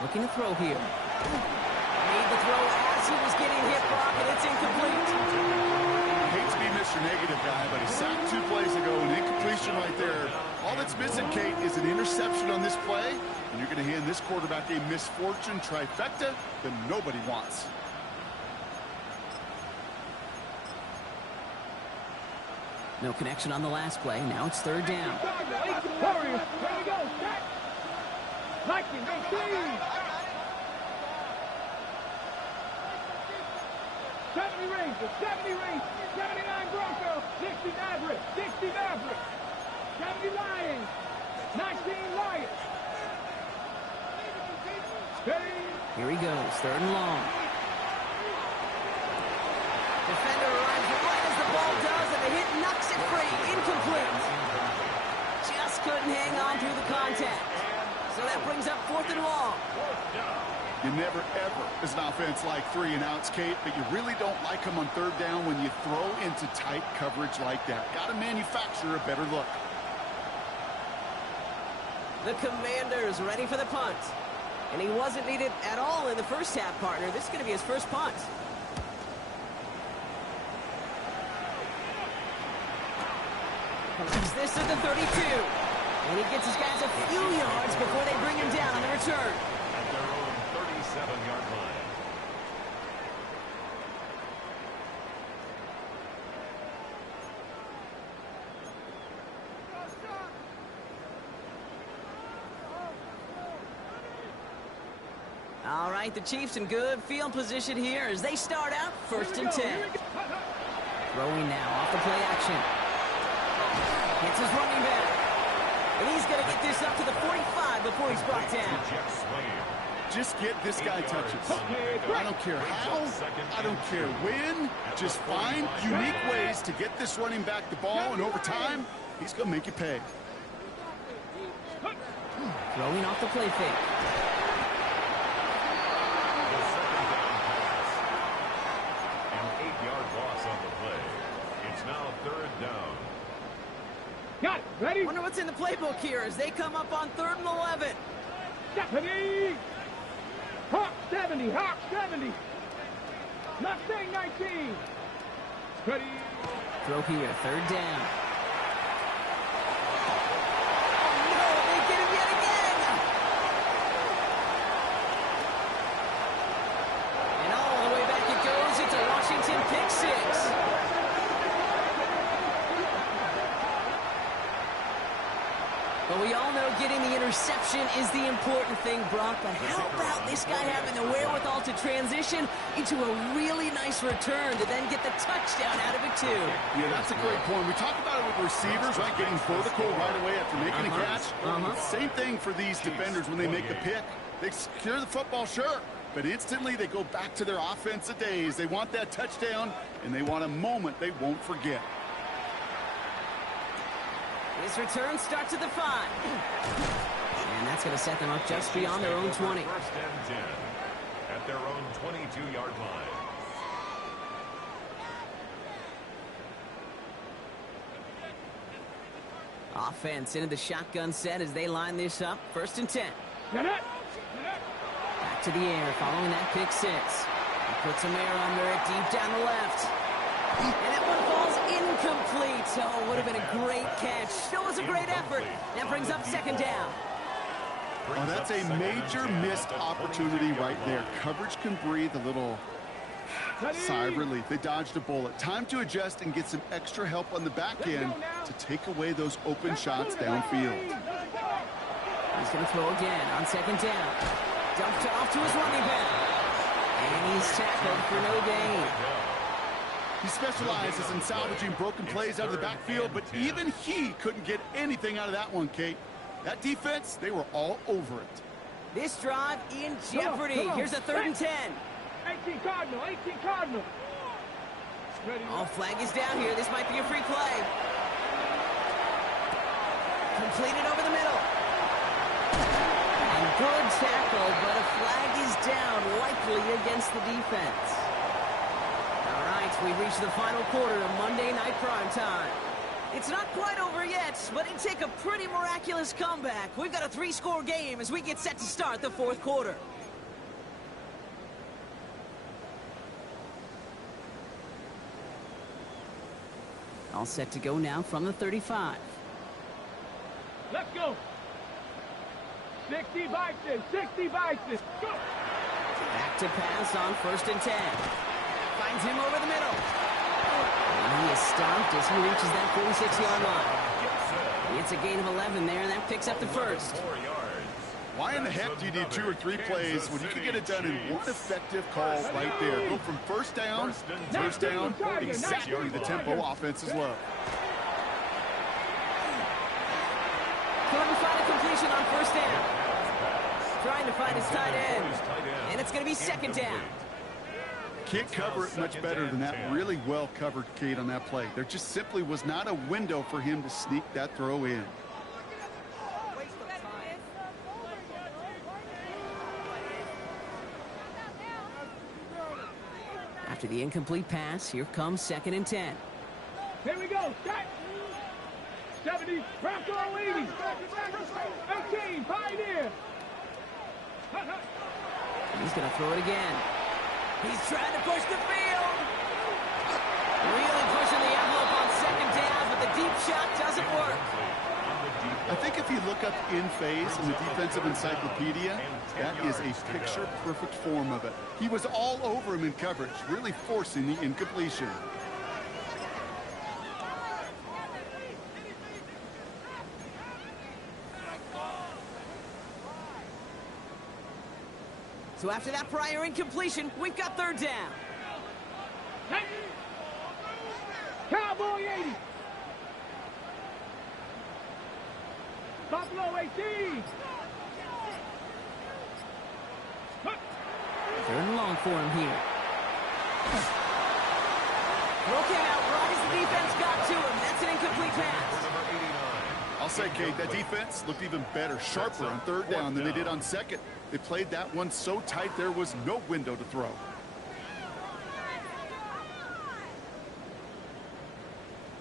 Looking to throw here. Made the throw as he was getting hit, Brock, and it's incomplete. I hate to be Mr. Negative guy, but he sacked 2 plays ago, an incompletion right there. All that's missing, Kate, is an interception on this play, and you're going to hand this quarterback a misfortune trifecta that nobody wants. No connection on the last play. Now it's 3rd down. Warriors, here we go, set. Lightning, 18. 70 Rangers, 70 Rangers, 79 Broncos, 60 Mavericks, 60 Mavericks, 70 Lions, 19 Lions. Here he goes, 3rd and long. Defender arrives right as the ball does, and the hit knocks it free. Incomplete. Just couldn't hang on through the contact. So that brings up 4th and long. You never, ever, as an offense, like 3 and outs, Kate, but you really don't like them on 3rd down when you throw into tight coverage like that. Got to manufacture a better look. The Commanders ready for the punt. And he wasn't needed at all in the first half, partner. This is going to be his first punt. Comes this at the 32. And he gets his guys a few yards before they bring him down on the return. At their own 37-yard line. All right, the Chiefs in good field position here as they start out 1st and 10. Throwing now off the play action. Hits his running back. And he's going to get this up to the 45 before he's brought down. Just get this guy touches. I don't care how, I don't care when. Just find unique ways to get this running back the ball, and over time, he's going to make you pay. Throwing off the play fake. Got it. Ready? Wonder what's in the playbook here as they come up on 3rd and 11. Stephanie! Hawk 70, Hawk 70. Mustang 19. Ready? Throw here, 3rd down. Oh no, they get him yet again! And all the way back it goes. It's a Washington pick 6. But we all know getting the interception is the important thing, Brock. But how about this guy having the wherewithal to transition into a really nice return to then get the touchdown out of it, too? Yeah, that's a great point. We talk about it with receivers, right? Getting vertical right away after making a catch. Same thing for these defenders when they make the pick. They secure the football, sure. But instantly they go back to their offensive days. They want that touchdown, and they want a moment they won't forget. This return starts at the 5. And that's going to set them up just beyond their own 20. 1st and 10 at their own 22-yard line. Offense into the shotgun set as they line this up. 1st and 10. Back to the air following that pick 6. He puts some air under it deep down the left. And that one falls incomplete. Oh, would have been a great catch. Still was a great effort. That brings up 2nd down. Oh, that's a major missed opportunity right there. Coverage can breathe a little sigh of relief. They dodged a bullet. Time to adjust and get some extra help on the back end to take away those open shots downfield. He's going to throw again on 2nd down. Dumped off to his running back. And he's tackled for no gain. He specializes in salvaging broken plays out of the backfield, but even he couldn't get anything out of that one, Kate. That defense, they were all over it. This drive in jeopardy. Here's a 3rd and 10. 18 Cardinal, 18 Cardinal. Oh, flag is down here. This might be a free play. Completed over the middle. And good tackle, but a flag is down, likely against the defense. All right, we reached the final quarter of Monday Night Primetime. It's not quite over yet, but it'd take a pretty miraculous comeback. We've got a 3-score game as we get set to start the 4th quarter. All set to go now from the 35. Let's go. 60 Bison, 60 Bison. Go. Back to pass on 1st and 10. Finds him over the middle. And he is stopped as he reaches that 46-yard line. It's a gain of 11 there, and that picks up the 1st. Why in the heck do you need 2 or 3 plays when you can get it done in one effective call right there? Go from first down, exactly the tempo offenses love. Couldn't find a completion on first down. Trying to find his tight end. And it's going to be second down. Can't cover it much better than that. Really well covered, Kate, on that play. There just simply was not a window for him to sneak that throw in. After the incomplete pass, here comes 2nd and 10. Here we go. Set. 70. Bronco 80. 18. Pioneer. He's going to throw it again. He's trying to push the field. Really pushing the envelope on second down, but the deep shot doesn't work. I think if you look up in phase in the defensive encyclopedia, that is a picture-perfect form of it. He was all over him in coverage, really forcing the incompletion. So after that prior incompletion, we've got 3rd down. Cowboy 80. Buffalo 18. 3rd and long for him here. Throw came out right as the defense got to him. That's an incomplete pass. I'll say, Kate, that defense looked even better, sharper on 3rd down than they did on 2nd. They played that one so tight there was no window to throw.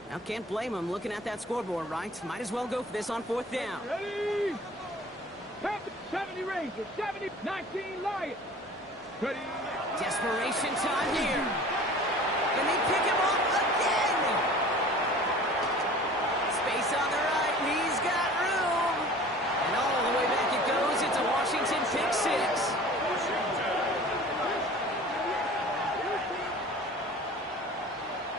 Now can't blame him looking at that scoreboard, right? Might as well go for this on 4th down. Ready? 70 Rangers. 70. 19 Lions. Ready? Desperation time here. And they pick him up again. Space on the right. He's got room. And all the way back it goes. It's a Washington pick 6.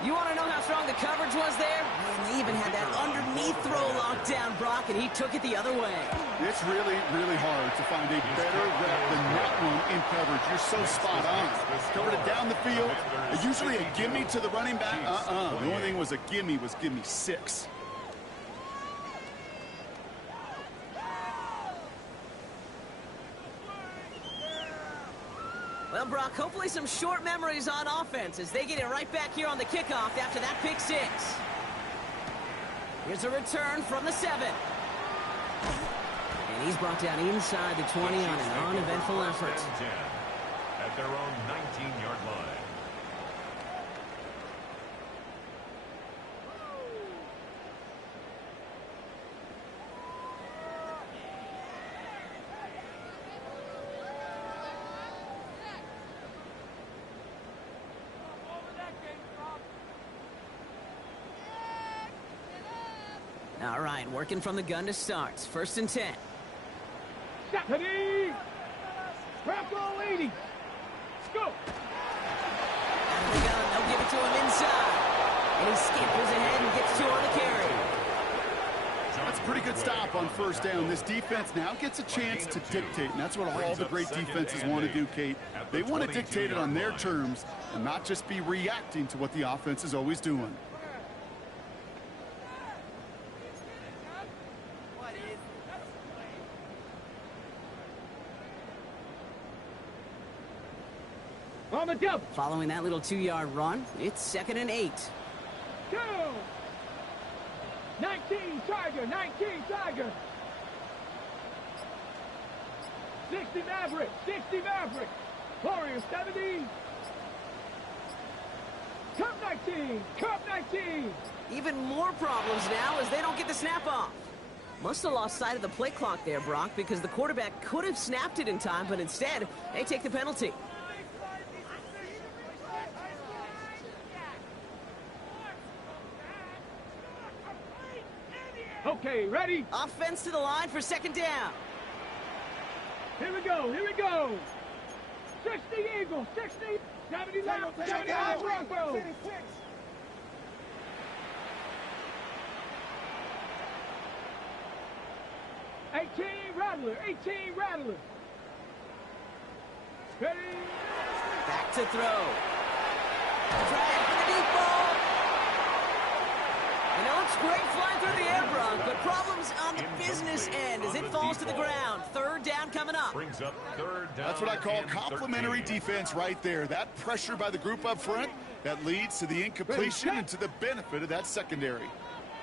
You want to know how strong the coverage was there? Man, they even had that underneath throw locked down, Brock, and he took it the other way. It's really, really hard to find a better rep than that one in coverage. You're so spot on. Covered it down the field. Usually a gimme to the running back. The only thing was a gimme 6. Well, Brock, hopefully some short memories on offense as they get it right back here on the kickoff after that pick 6. Here's a return from the 7. And he's brought down inside the 20 on an uneventful effort. At their own 19-yard line. All right, working from the gun to start. 1st and 10. Ready? Bronco 80. Let's go. Out of the gun, they'll give it to him inside. And he scampers ahead and gets 2 on the carry. That's a pretty good stop on 1st down. This defense now gets a chance to dictate, and that's what all the great defenses want to do, Kate. They want to dictate it on their terms and not just be reacting to what the offense is always doing. On the double. Following that little 2-yard run, it's 2nd and 8. Go. 19 Tiger. 19 Tiger. 60 Maverick. 60 Maverick. Warrior 70. Cup 19. Cup 19. Even more problems now as they don't get the snap off. Must have lost sight of the play clock there, Brock, because the quarterback could have snapped it in time, but instead, they take the penalty. Okay, ready? Offense to the line for 2nd down. Here we go. Here we go. 60 Eagles. 60. 79. 79 Broncos. 18 Rattler. 18 Rattler. Ready? Back to throw. Drag for the deep ball. And it looks great flying through the air, Brock, but problems on the business end as it falls to the ground. Third down coming up. Brings up third down. That's what I call and complimentary 13. defense right there. That pressure by the group up front, that leads to the incompletion and to the benefit of that secondary.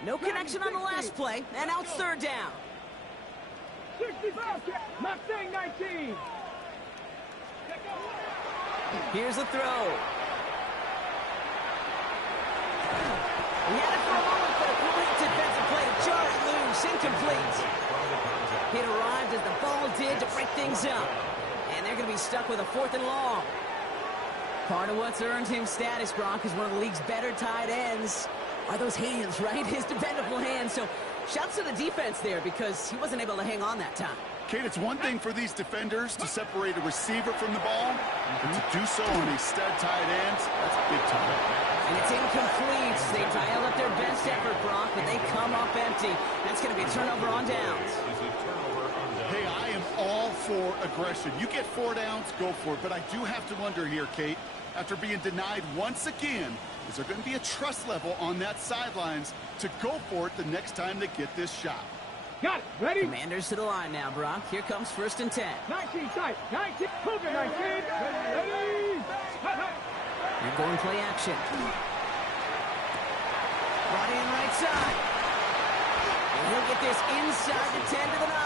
No connection on the last play, and now it's third down. 65. Mustang 19. Here's the throw. He had it for a moment, but a great defensive play to jar it loose. Incomplete. It arrived as the ball did to break things up. And they're going to be stuck with a 4th and long. Part of what's earned him status, Brock, is one of the league's better tight ends. Are those hands, right? His dependable hands. So shouts to the defense there because he wasn't able to hang on that time. Kate, it's one thing for these defenders to separate a receiver from the ball, but to do so on a stud tight end, that's big time. And it's incomplete. They dial up their best effort, Brock, but they come up empty. That's going to be a turnover on downs. Hey, I am all for aggression. You get 4 downs, go for it. But I do have to wonder here, Kate, after being denied once again, is there going to be a trust level on that sidelines to go for it the next time they get this shot? Got it. Ready? Commanders to the line now, Brock. Here comes 1st and 10. 19 tight. 19. Cougar 19. Ready? They're going play action. Right in, right side. And he'll get this inside the 10 to the 9.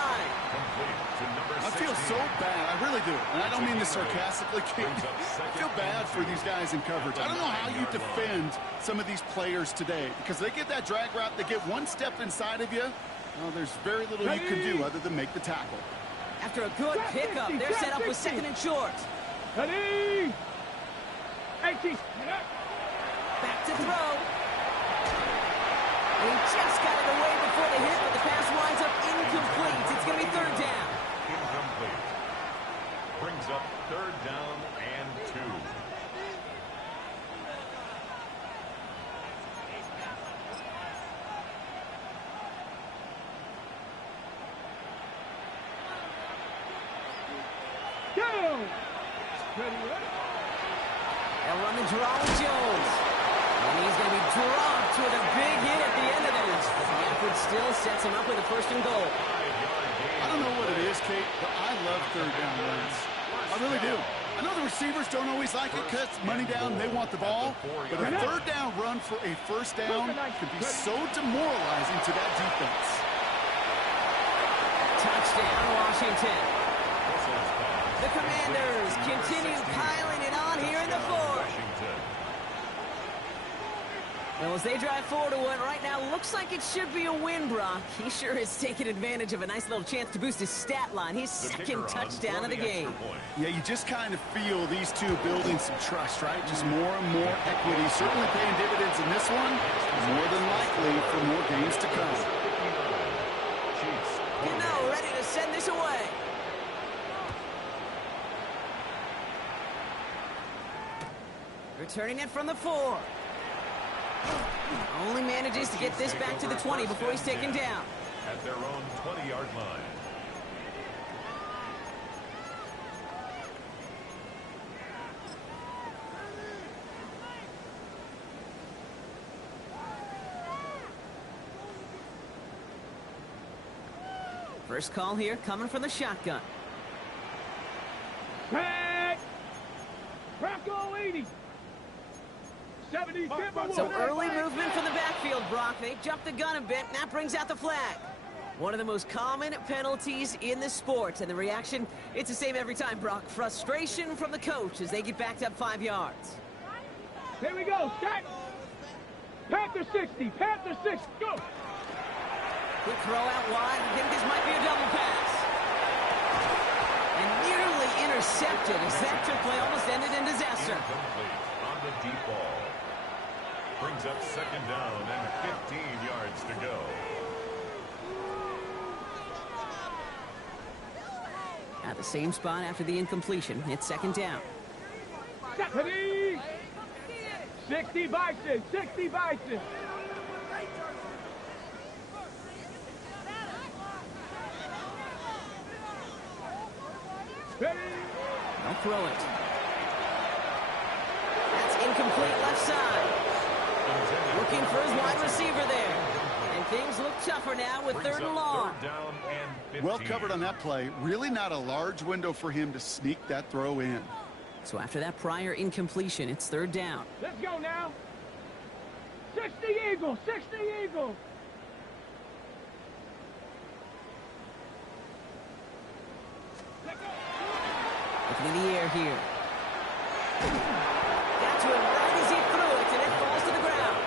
I feel so bad. I really do. And I don't mean this sarcastically, Kate. I feel bad for these guys in coverage. I don't know how you defend some of these players today because they get that drag route, they get one step inside of you. Well, there's very little you can do other than make the tackle. After a good pickup, they're set up with 2nd and short. Ready? 18. Back to throw. And he just got it away before the hit, but the pass winds up incomplete. It's going to be 3rd down. Incomplete. Brings up 3rd down and 2. Go! Ready? They'll run the draw with Jones. And he's going to be dropped with a big hit at the end of this. But the effort still sets him up with a 1st and goal. I don't know what it is, Kate, but I love 3rd down runs. I really do. I know the receivers don't always like it because money down, they want the ball. But a 3rd down run for a 1st down can be so demoralizing to that defense. Touchdown, Washington. The Commanders continue piling it on here in the 4th. Well, as they drive forward to one right now, looks like it should be a win, Brock. He sure has taken advantage of a nice little chance to boost his stat line. His 2nd touchdown of the game. Yeah, you just kind of feel these two building some trust, right? Just more and more equity. Certainly paying dividends in this one. More than likely for more games to come. You know, ready to send this away. Returning it from the 4. Only manages to get this back to the 20 before he's taken down. At their own 20-yard line. First call here coming from the shotgun. Back! Bronco 80. 70, So early movement from the backfield, Brock. They jumped the gun a bit, and that brings out the flag. One of the most common penalties in the sport, and the reaction, it's the same every time, Brock. Frustration from the coach as they get backed up 5 yards. Here we go, stack. Panther 60, Panther 60, go. Quick throw out wide. I think this might be a double pass. And nearly intercepted as that trick play almost ended in disaster. Incomplete on the deep ball. Brings up 2nd down and 15 yards to go. At the same spot after the incompletion, it's 2nd down. 60 Bison, 60 Bison. Ready? They'll throw it. That's incomplete left side. Looking for his wide receiver there. And things look tougher now with third and long. Third down and 15. Well covered on that play. Really not a large window for him to sneak that throw in. So after that prior incompletion, it's third down. Let's go now. 60 Eagles, 60 Eagles. Looking in the air here. Got to him right as he threw it, and it falls to the ground.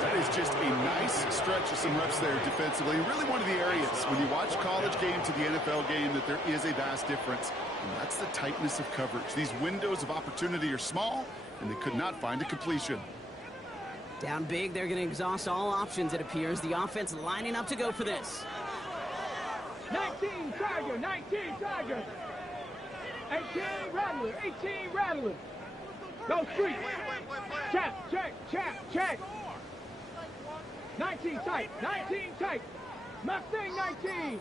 That is just a nice stretch of some reps there defensively. Really one of the areas when you watch college game to the NFL game that there is a vast difference. And that's the tightness of coverage. These windows of opportunity are small, and they could not find a completion. Down big, they're going to exhaust all options, it appears. The offense lining up to go for this. 19 Tiger, 19 Tiger. 18 Rattler, 18 Rattler. Go street. Check, check, check, check. 19 tight, 19 tight. Mustang 19.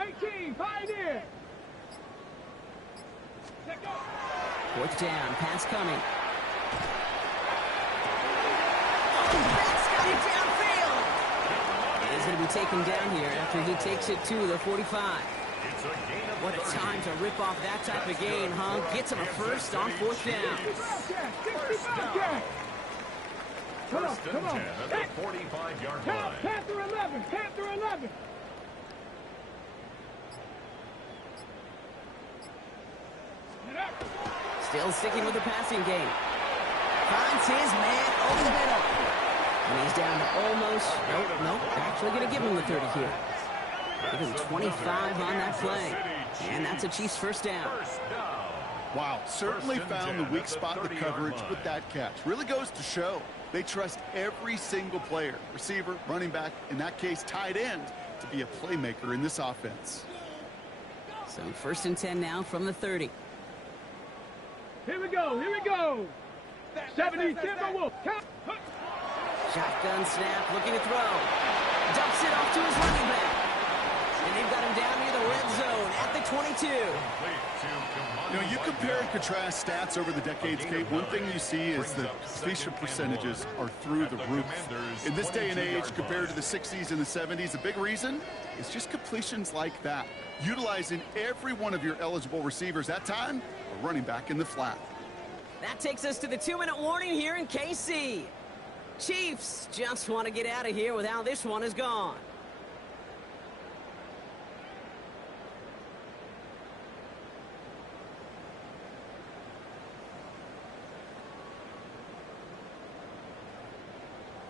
18, Pioneer. Fourth down, pass coming. That's got it downfield. He's going to be taken down here after he takes it to the 45. It's a gain of What a 30. time to rip off that type of gain, huh? Gets him a first on fourth down. Come on, First and come on. 10 at the 45-yard line. Panther 11, Panther 11. Still sticking with the passing game. Finds his man over the middle. And he's down to almost, nope, actually going to give him the 30 here. Give him 25 on that play. And that's a Chiefs first down. First down. Wow, certainly found the weak spot in the coverage with that catch. Really goes to show they trust every single player, receiver, running back, in that case, tight end, to be a playmaker in this offense. So first and 10 now from the 30. Here we go, here we go. 70 Timberwolf. Shotgun snap, looking to throw. Dumps it off to his running back. And they've got him down near the red zone at the 22. You know, you compare and contrast stats over the decades, Kate. One thing you see is the completion percentages are through the roof. In this day and age, compared to the 60s and the 70s, a big reason is just completions like that. Utilizing every one of your eligible receivers that time, a running back in the flat. That takes us to the 2-minute warning here in KC. Chiefs just want to get out of here with how this one is gone.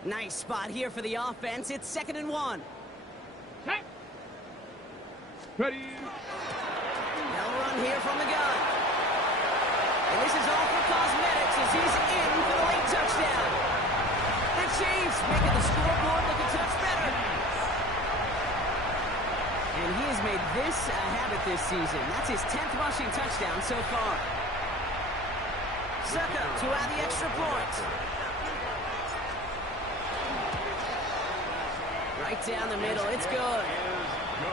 Nice spot here for the offense. It's 2nd and 1. Ready. They'll run here from the gun. And this is all for cosmetics as he's in for the late touchdown. The Chiefs making the scoreboard look a touch better. And he has made this a habit this season. That's his 10th rushing touchdown so far. Suckup to add the extra point. Right down the middle, it's good.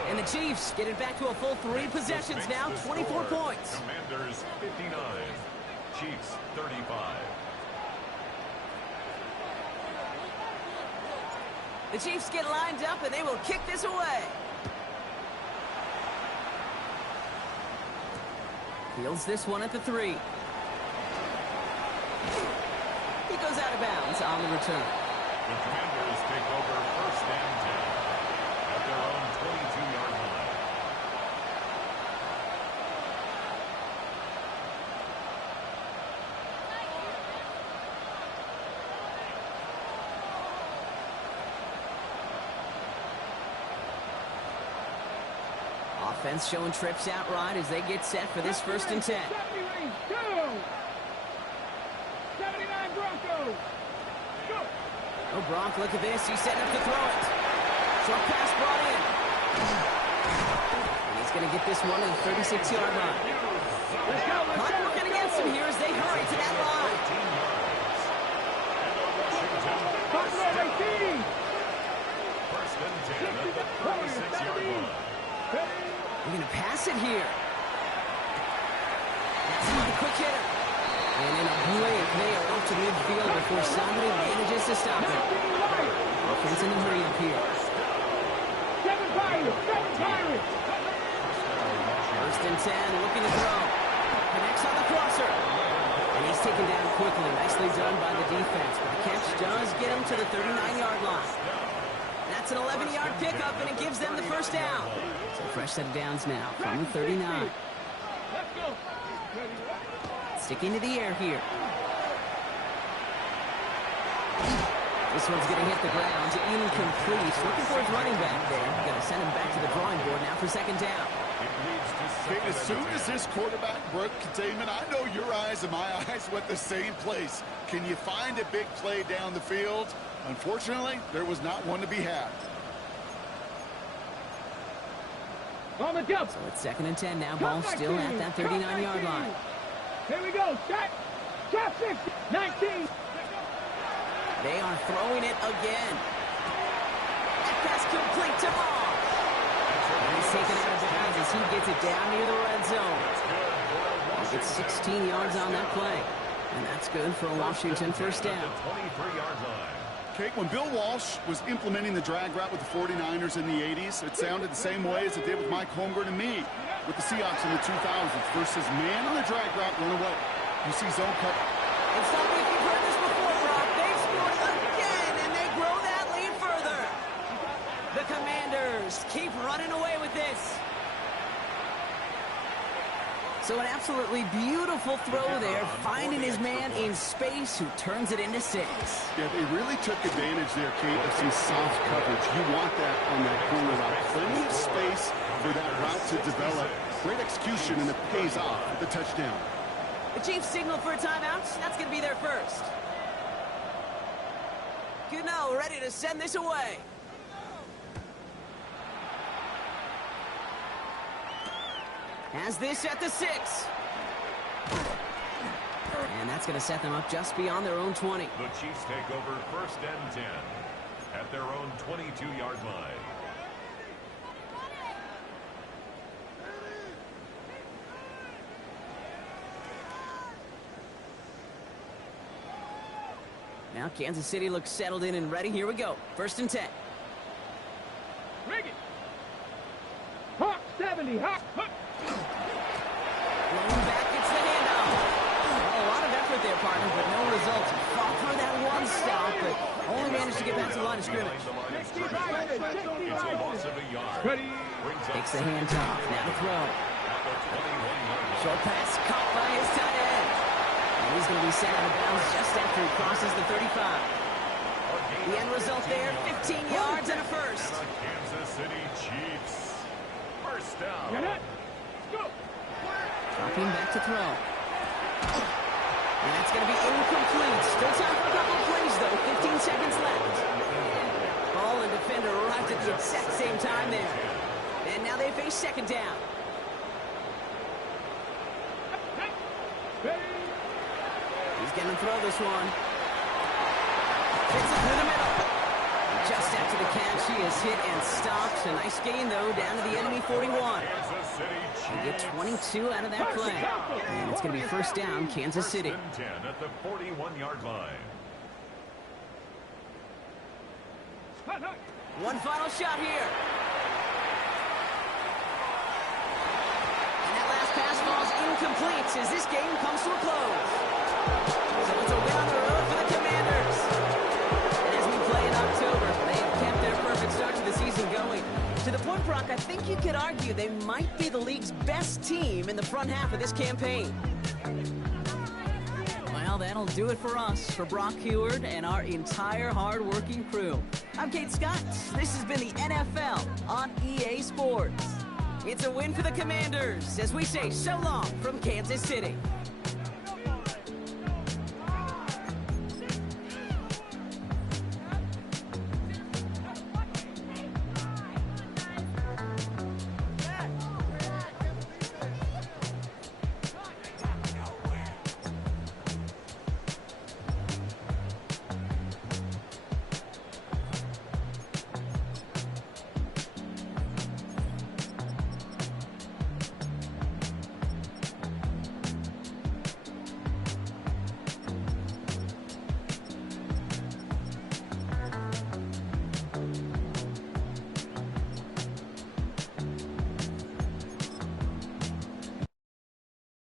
And the Chiefs get it back to a full 3 possessions now, 24 points. Commanders 59, Chiefs 35. The Chiefs get lined up and they will kick this away. Fields this one at the 3. He goes out of bounds on the return. The Commanders take over first and 10 at their own 22-yard line. Offense showing trips out right as they get set for this first and 10. 70 range, go. 79 Broncos. Go. Oh, Gronk, look at this. He's setting up to throw it. Short pass brought in. And he's going to get this one to the 36-yard line. Let's go, let's Clock go. working against him here as they hurry to that line. Buffalo 18. First and 10 at the 36-yard line. Ready. They're going to pass it here. That's a quick hitter. And in a blink, they are off to midfield before somebody manages to stop it. Offense in the hurry up here. 7 Pirates! 7 Pirates! First and 10, looking to throw. Connects on the crosser. And he's taken down quickly. Nicely done by the defense. But the catch does get him to the 39-yard line. That's an 11-yard pickup, and it gives them the first down. So fresh set of downs now from the 39. Let's go! Sticking to the air here. This one's going to hit the ground. Incomplete. Looking for his running back there. Going to send him back to the drawing board now for second down. As soon as this quarterback broke containment, I know your eyes and my eyes went the same place. Can you find a big play down the field? Unfortunately, there was not one to be had. On the jump! So it's second and 10 now. Ball still at that 39-yard line. Here we go. Shot 60. 19. They are throwing it again. That pass complete to Ball. And he's taken out of bounds as he gets it down near the red zone. He gets 16 yards on that play. And that's good for a Washington first down. 23-yard line. Kate, when Bill Walsh was implementing the drag route with the 49ers in the 80s, it sounded the same way as it did with Mike Holmgren and me with the Seahawks in the 2000s versus man on the drag route, run away. You see zone cut. And some of you've heard this before, Brock. They've scored again, and they grow that lead further. The Commanders keep running away with this. So an absolutely beautiful throw there, finding his man in space who turns it into 6. Yeah, they really took advantage there, Kate, of some soft coverage. You want that on that corner route. Plenty of space for that route to develop. Great execution, and it pays off with the touchdown. The Chiefs signal for a timeout. That's going to be their first. Gano ready to send this away. Has this at the 6. And that's going to set them up just beyond their own 20. The Chiefs take over first and 10 at their own 22-yard line. Now Kansas City looks settled in and ready. Here we go. First and 10. Rig it. Hawk 70. Hawk. Rolling back, it's the handoff. A lot of effort there, partner, but no results. Fought for that one stop, but only managed to get back to the line of scrimmage. It's a loss of a yard. Ready. Takes the handoff. Now to throw. Short pass caught by his tight end. And he's going to be sent out of bounds just after he crosses the 35. The end result there, 15 yards and a first. Kansas City Chiefs. First down. Get it. Go. Dropping back to throw. And that's going to be incomplete. Still time for a couple of plays, though. 15 seconds left. Ball and defender arrived at the exact same time there. And now they face second down. Ready. He's going to throw this one. Hits it through the middle. Just after the catch, he is hit and stopped. A nice gain, though, down to the enemy 41. Kansas City They get Chiefs. 22 out of that play. And it's going to be first down, Kansas City. First and 10 at the 41-yard line. One final shot here. And that last pass falls incomplete as this game comes to a close. So it's a win on the road for the Commanders. And as we play in October, they've kept their perfect start to the season going. To the point, Brock, I think you could argue they might be the league's best team in the front half of this campaign. Well, that'll do it for us, for Brock Huard and our entire hard-working crew. I'm Kate Scott. This has been the NFL on EA Sports. It's a win for the Commanders as we say so long from Kansas City.